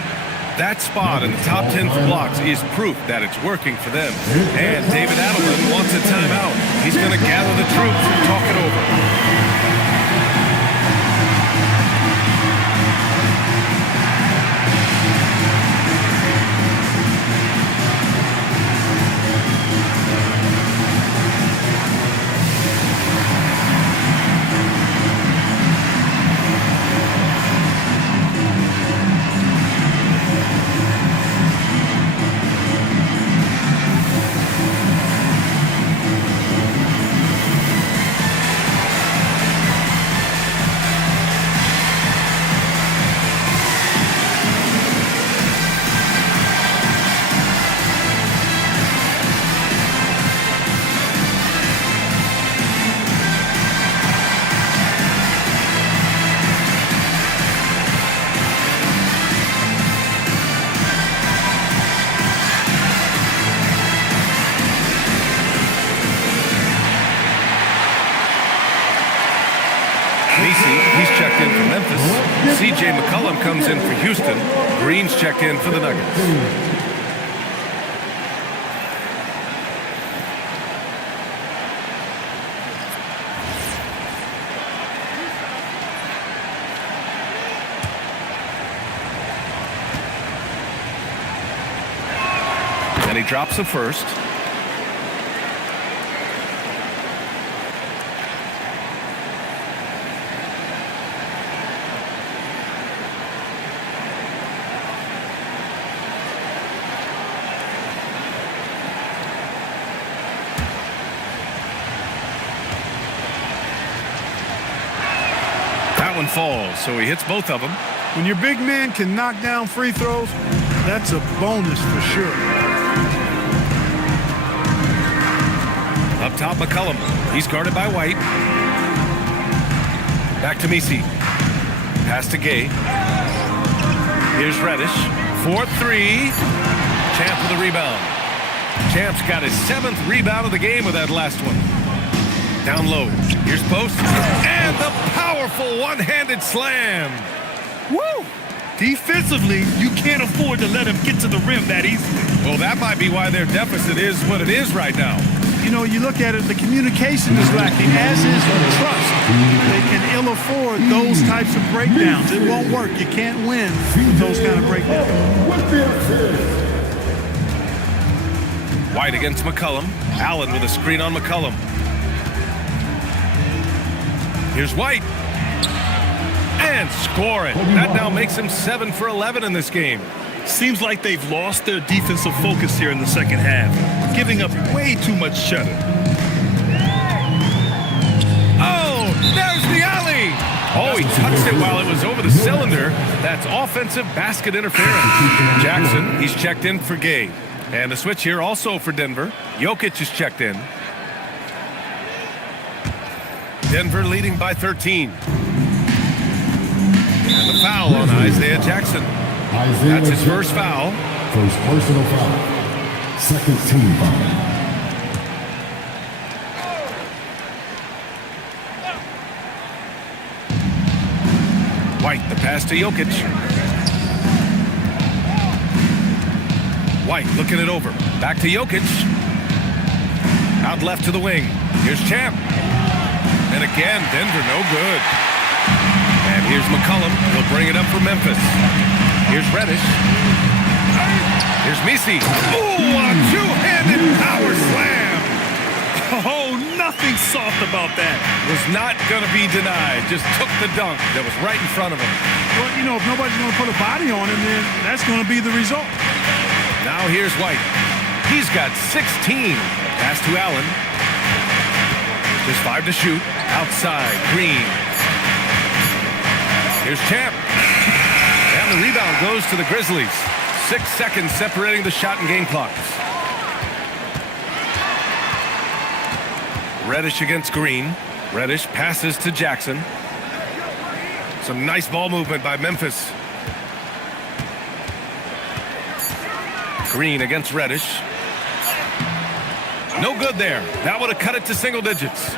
That spot in the top 10 for blocks is proof that it's working for them. And David Adelman wants a timeout. He's going to gather the troops and talk it over. He's checked in for Memphis. C.J. McCollum comes in for Houston. Green's checked in for the Nuggets. he drops the first. That one falls, so he hits both of them. When your big man can knock down free throws, that's a bonus for sure. Up top, McCollum. He's guarded by White. Back to Misi. Pass to Gay. Here's Reddish. 4-3. Champ with the rebound. Champ's got his 7th rebound of the game with that last one. Down low. Here's post. And the powerful one-handed slam. Woo! Defensively, you can't afford to let him get to the rim that easily. Well, that might be why their deficit is what it is right now. You know, you look at it, the communication is lacking, as is the trust. They can ill afford those types of breakdowns. It won't work. You can't win with those kind of breakdowns. White against McCollum. Allen with a screen on McCollum. Here's White. And score it. That now makes him 7 for 11 in this game. Seems like they've lost their defensive focus here in the second half, giving up way too much cheddar. Oh, there's the alley. Oh, he touched it while it was over the cylinder. That's offensive basket interference. Jackson, he's checked in for Gay. And the switch here also for Denver. Jokic is checked in. Denver leading by 13. And the foul on Isaiah Jackson. That's his first foul. First personal foul. Second team foul. White, the pass to Jokic. White looking it over. Back to Jokic. Out left to the wing. Here's Champ. And again, Denver no good. And here's McCollum. He'll bring it up for Memphis. Here's Reddish. Here's Misi. Ooh, a two-handed power slam. Oh, nothing soft about that. Was not going to be denied. Just took the dunk that was right in front of him. Well, you know, if nobody's going to put a body on him, then that's going to be the result. Now here's White. He's got 16. Pass to Allen. Just 5 to shoot. Outside, Green. Here's Champ. And the rebound goes to the Grizzlies. 6 seconds separating the shot and game clocks. Reddish against Green. Reddish passes to Jackson. Some nice ball movement by Memphis. Green against Reddish. No good there. That would have cut it to single digits.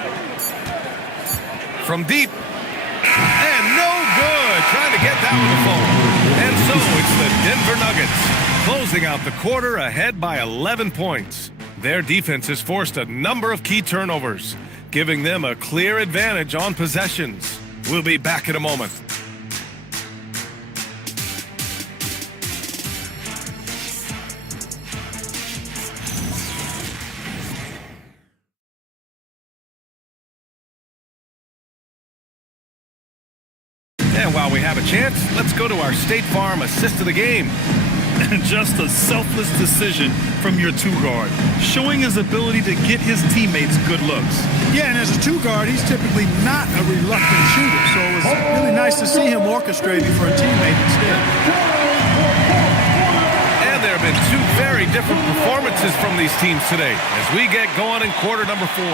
From deep. And no good. Trying to get that one to fall. And so it's the Denver Nuggets closing out the quarter ahead by 11 points. Their defense has forced a number of key turnovers, giving them a clear advantage on possessions. We'll be back in a moment. And while we have a chance, let's go to our State Farm assist of the game. And just a selfless decision from your two-guard, showing his ability to get his teammates good looks. Yeah, and as a two-guard, he's typically not a reluctant shooter, so it was really nice to see him orchestrating for a teammate instead. And there have been 2 very different performances from these teams today as we get going in quarter number 4.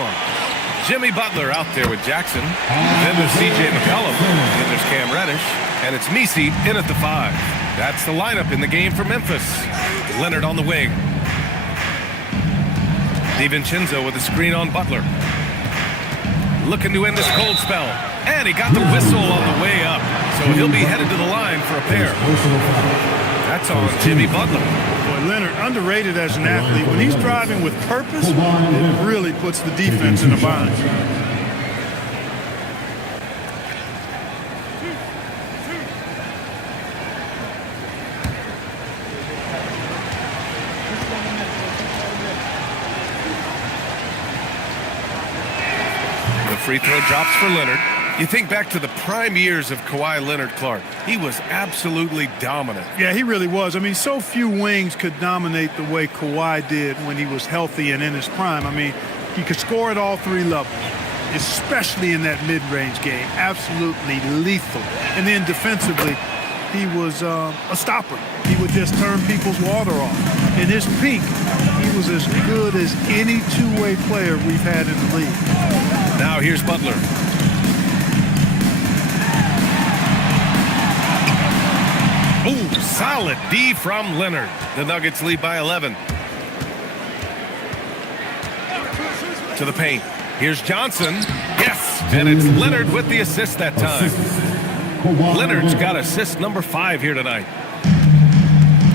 Jimmy Butler out there with Jackson. Then there's C.J. McCollum. Then there's Cam Reddish. And it's Misi in at the 5. That's the lineup in the game for Memphis. Leonard on the wing. DiVincenzo with a screen on Butler. Looking to end this cold spell. And he got the whistle on the way up. So he'll be headed to the line for a pair. That's on Jimmy Butler. Boy, Leonard, underrated as an athlete. When he's driving with purpose, it really puts the defense in a bind. free throw drops for Leonard. You think back to the prime years of Kawhi Leonard, Clark. He was absolutely dominant. Yeah, he really was. I mean, so few wings could dominate the way Kawhi did when he was healthy and in his prime. I mean, he could score at all three levels, especially in that mid-range game. Absolutely lethal. And then defensively, he was a stopper. He would just turn people's water off. In his peak, he was as good as any two-way player we've had in the league. Now here's Butler. Ooh, solid D from Leonard. The Nuggets lead by 11. To the paint. Here's Johnson. Yes, and it's Leonard with the assist that time. Leonard's got assist number 5 here tonight.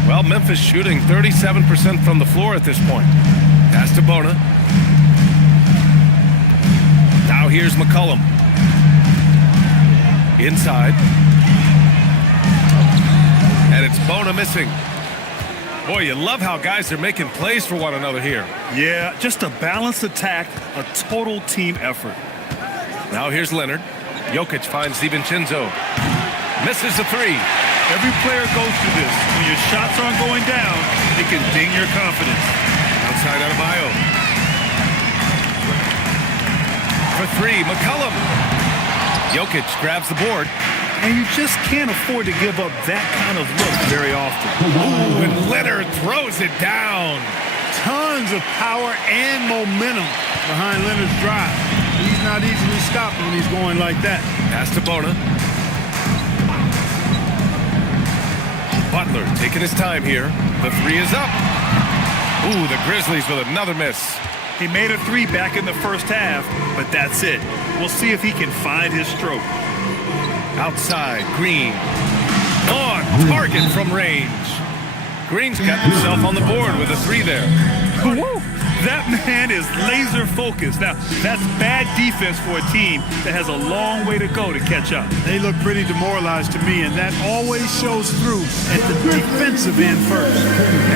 Well, Memphis shooting 37% from the floor at this point. Pass to Bona. Now here's McCollum. Inside. And it's Bona missing. Boy, you love how guys are making plays for one another here. Yeah, just a balanced attack, a total team effort. Now here's Leonard. Jokic finds DiVincenzo. Misses the 3. Every player goes through this. When your shots aren't going down, it can ding your confidence. Outside Adebayo. For 3, McCollum. Jokic grabs the board. And you just can't afford to give up that kind of look very often. Ooh, and Leonard throws it down. Tons of power and momentum behind Leonard's drive. He's not easily stopped when he's going like that. Pass to Bona. Butler taking his time here. The 3 is up. Ooh, the Grizzlies with another miss. He made a 3 back in the first half, but that's it. We'll see if he can find his stroke. Outside, Green. On target from range. Green's got himself on the board with a 3 there. Woo! That man is laser focused. Now, that's bad defense for a team that has a long way to go to catch up. They look pretty demoralized to me, and that always shows through at the defensive end first.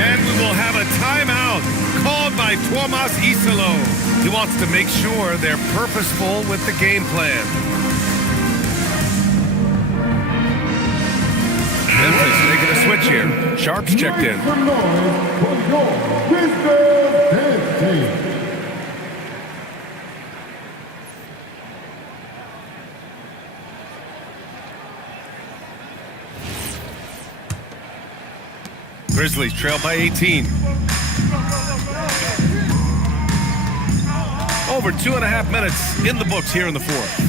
And we will have a timeout called by Tuomas Isalo. He wants to make sure they're purposeful with the game plan. Memphis making a switch here. Sharp's checked in. Grizzlies trail by 18. Over 2.5 minutes in the books here in the 4th.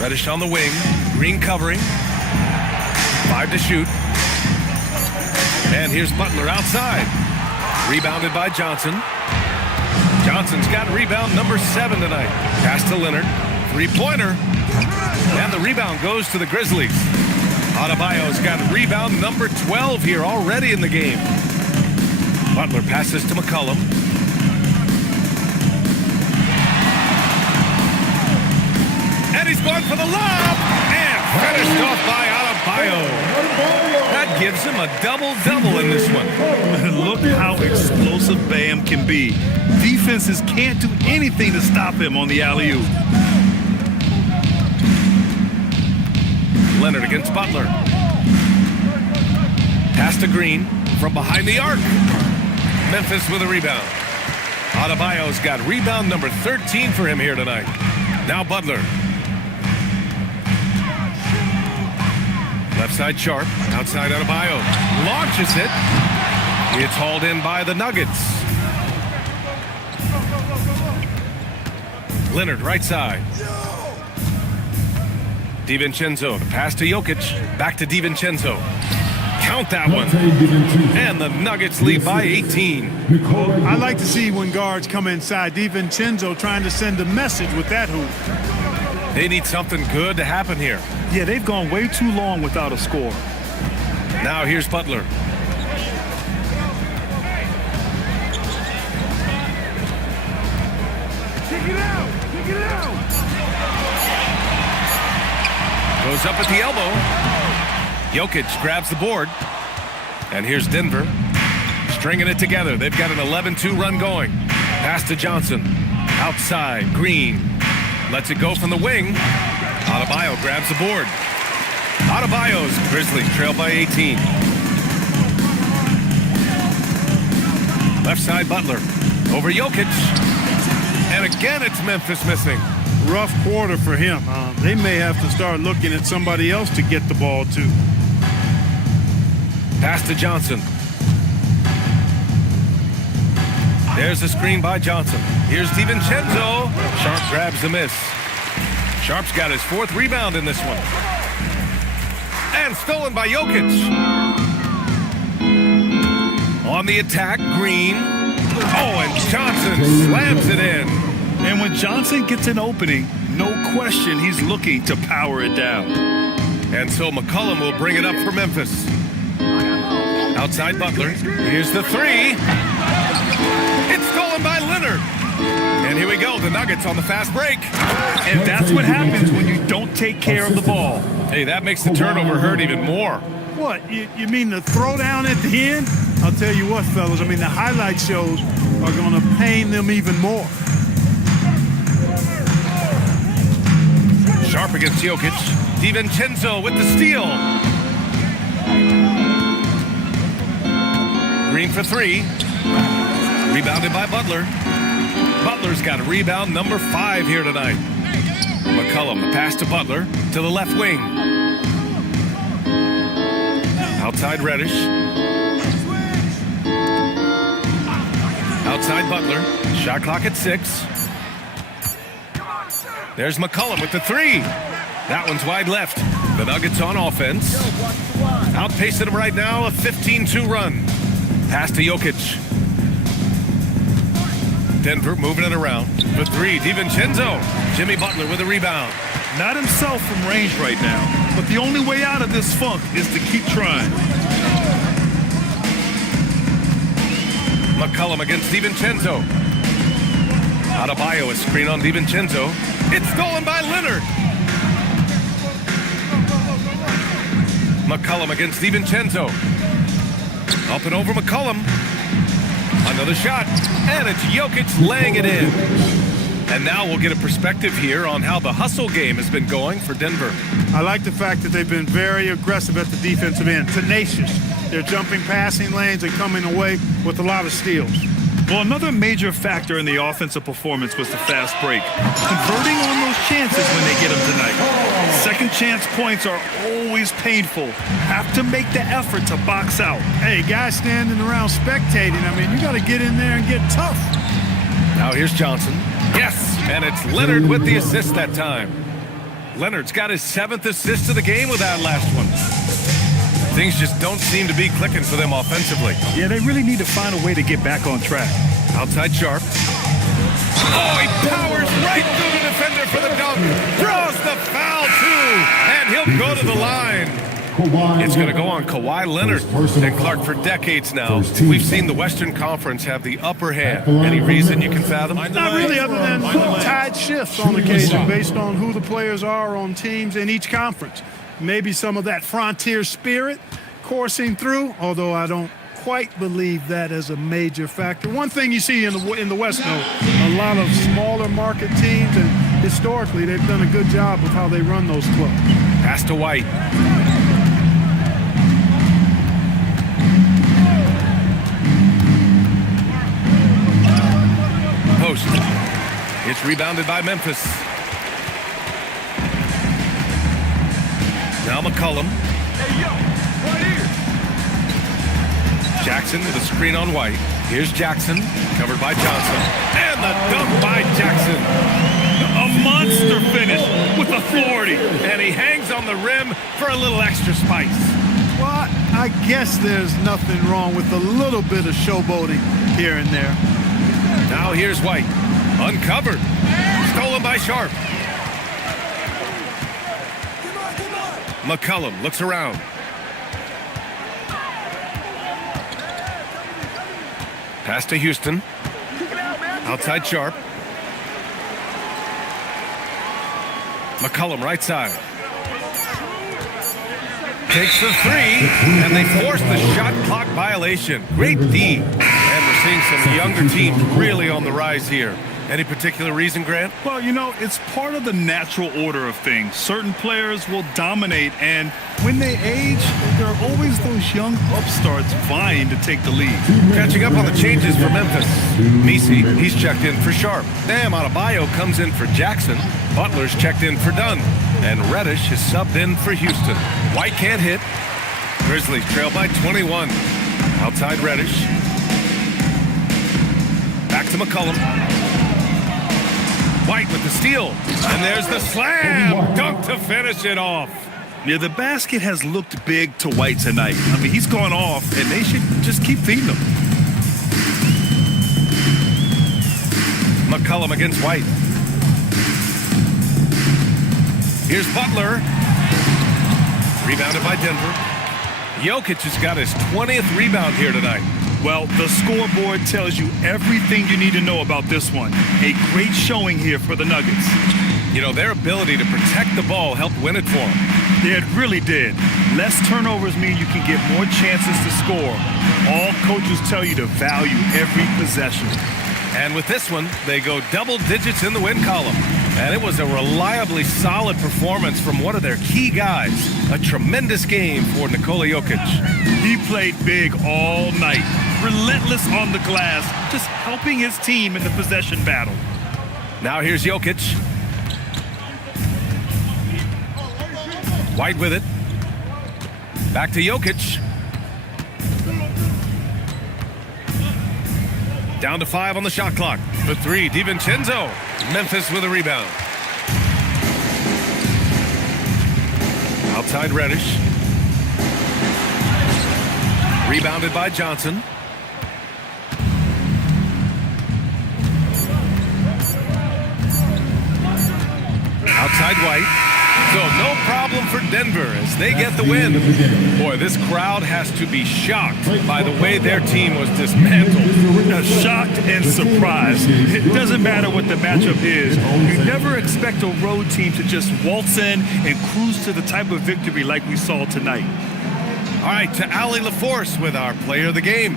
Reddish on the wing. Green covering. 5 to shoot. And here's Butler outside. Rebounded by Johnson. Johnson's got rebound number 7 tonight. Pass to Leonard. 3-pointer. And the rebound goes to the Grizzlies. Adebayo's got rebound number 12 here already in the game. Butler passes to McCollum. And he's going for the lob. And finished off by Adebayo. That gives him a double-double in this one. Look how explosive Bam can be. Defenses can't do anything to stop him on the alley-oop. Leonard against Butler. Pass to Green from behind the arc. Memphis with a rebound. Adebayo's got rebound number 13 for him here tonight. Now Butler. Left side Sharp. Outside Adebayo. Launches it. It's hauled in by the Nuggets. Leonard right side. DiVincenzo, the pass to Jokic, back to DiVincenzo. Count that one. And the Nuggets lead by 18. I like to see when guards come inside. DiVincenzo trying to send a message with that hoop. They need something good to happen here. Yeah, they've gone way too long without a score. Now here's Butler. Take it out! Take it out! Goes up at the elbow. Jokic grabs the board. And here's Denver stringing it together. They've got an 11-2 run going. Pass to Johnson. Outside, Green. Lets it go from the wing. Adebayo grabs the board. Adebayo's Grizzlies trail by 18. Left side, Butler. Over Jokic. And again, it's Memphis missing. Rough quarter for him. They may have to start looking at somebody else to get the ball to. Pass to Johnson. There's the screen by Johnson. Here's DiVincenzo. Sharp grabs the miss. Sharp's got his 4th rebound in this one. And stolen by Jokic. On the attack, Green. Oh, and Johnson slams it in. And when Johnson gets an opening, no question he's looking to power it down. And so McCollum will bring it up for Memphis. Outside Butler. Here's the 3. It's stolen by Leonard. And here we go, the Nuggets on the fast break. And that's what happens when you don't take care of the ball. Hey, that makes the turnover hurt even more. What, you mean the throwdown at the end? I'll tell you what, fellas, I mean, the highlight shows are going to pain them even more. Sharp against Jokic. DiVincenzo with the steal. Green for 3. Rebounded by Butler. Butler's got a rebound number 5 here tonight. McCollum, the pass to Butler to the left wing. Outside Reddish. Outside Butler. Shot clock at 6. There's McCollum with the 3. That one's wide left. The Nuggets on offense. Outpacing them right now, a 15-2 run. Pass to Jokic. Denver moving it around. For 3, DiVincenzo. Jimmy Butler with a rebound. Not himself from range right now, but the only way out of this funk is to keep trying. McCollum against DiVincenzo. Adebayo is screen on DiVincenzo. It's stolen by Leonard. McCollum against DiVincenzo. Up and over McCollum. Another shot, and it's Jokic laying it in. And now we'll get a perspective here on how the hustle game has been going for Denver. I like the fact that they've been very aggressive at the defensive end, tenacious. They're jumping passing lanes and coming away with a lot of steals. Well, another major factor in the offensive performance was the fast break. Converting on those chances when they get them tonight. Second chance points are always painful. Have to make the effort to box out. Hey, guys standing around spectating, I mean, you got to get in there and get tough. Now here's Johnson. Yes, and it's Leonard with the assist that time. Leonard's got his 7th assist of the game with that last one. Things just don't seem to be clicking for them offensively. Yeah, they really need to find a way to get back on track. Outside Sharp. Oh, he powers right through the defender for the dunk. Throws the foul, too. And he'll go to the line. It's going to go on Kawhi Leonard. And Clark, for decades now, we've seen the Western Conference have the upper hand. Any reason you can fathom? Not really, other than tide shifts on occasion based on who the players are on teams in each conference. Maybe some of that frontier spirit coursing through, although I don't quite believe that as a major factor. One thing you see in the West, though, a lot of smaller market teams, and historically they've done a good job of how they run those clubs. Pass to White. Post. It's rebounded by Memphis. Now McCollum. Jackson with a screen on White. Here's Jackson, covered by Johnson. And the dunk by Jackson. A monster finish with authority. And he hangs on the rim for a little extra spice. Well, I guess there's nothing wrong with a little bit of showboating here and there. Now here's White. Uncovered. Stolen by Sharp. McCollum looks around. Pass to Houston. Outside Sharp. McCollum right side. Takes the 3, and they force the shot clock violation. Great D. And we're seeing some younger teams really on the rise here. Any particular reason, Grant? Well, you know, it's part of the natural order of things. Certain players will dominate, and when they age, there are always those young upstarts vying to take the lead. Catching up on the changes for Memphis. Messi, he's checked in for Sharp. Bam Adebayo comes in for Jackson. Butler's checked in for Dunn. And Reddish is subbed in for Houston. White can't hit. Grizzlies trail by 21. Outside Reddish. Back to McCollum. White with the steal. And there's the slam. Dunk to finish it off. Yeah, the basket has looked big to White tonight. I mean, he's gone off, and they should just keep feeding him. McCollum against White. Here's Butler. Rebounded by Denver. Jokic has got his 20th rebound here tonight. Well, the scoreboard tells you everything you need to know about this one. A great showing here for the Nuggets. You know, their ability to protect the ball helped win it for them. Yeah, it really did. Less turnovers mean you can get more chances to score. All coaches tell you to value every possession. And with this one, they go double digits in the win column. And it was a reliably solid performance from one of their key guys. A tremendous game for Nikola Jokic. He played big all night. Relentless on the glass, just helping his team in the possession battle. Now here's Jokic. White with it. Back to Jokic. Down to 5 on the shot clock. For 3, DiVincenzo. Memphis with a rebound. Outside Reddish. Rebounded by Johnson. Outside White. So no problem for Denver as they get the win. Boy, this crowd has to be shocked by the way their team was dismantled. Shocked and surprised. It doesn't matter what the matchup is. You never expect a road team to just waltz in and cruise to the type of victory like we saw tonight. All right, to Allie LaForce with our player of the game.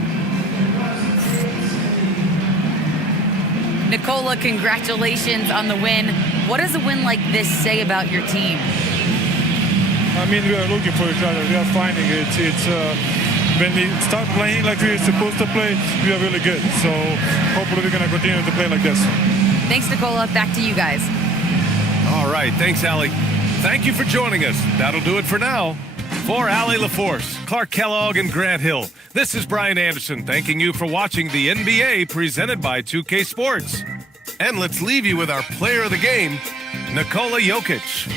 Nikola, congratulations on the win. What does a win like this say about your team? I mean, we are looking for each other. We are finding it. When we start playing like we're supposed to play, we are really good. So hopefully we're going to continue to play like this. Thanks, Nikola. Back to you guys. All right, thanks, Allie. Thank you for joining us. That'll do it for now. For Allie LaForce, Clark Kellogg, and Grant Hill, this is Brian Anderson thanking you for watching the NBA presented by 2K Sports. And let's leave you with our player of the game, Nikola Jokic.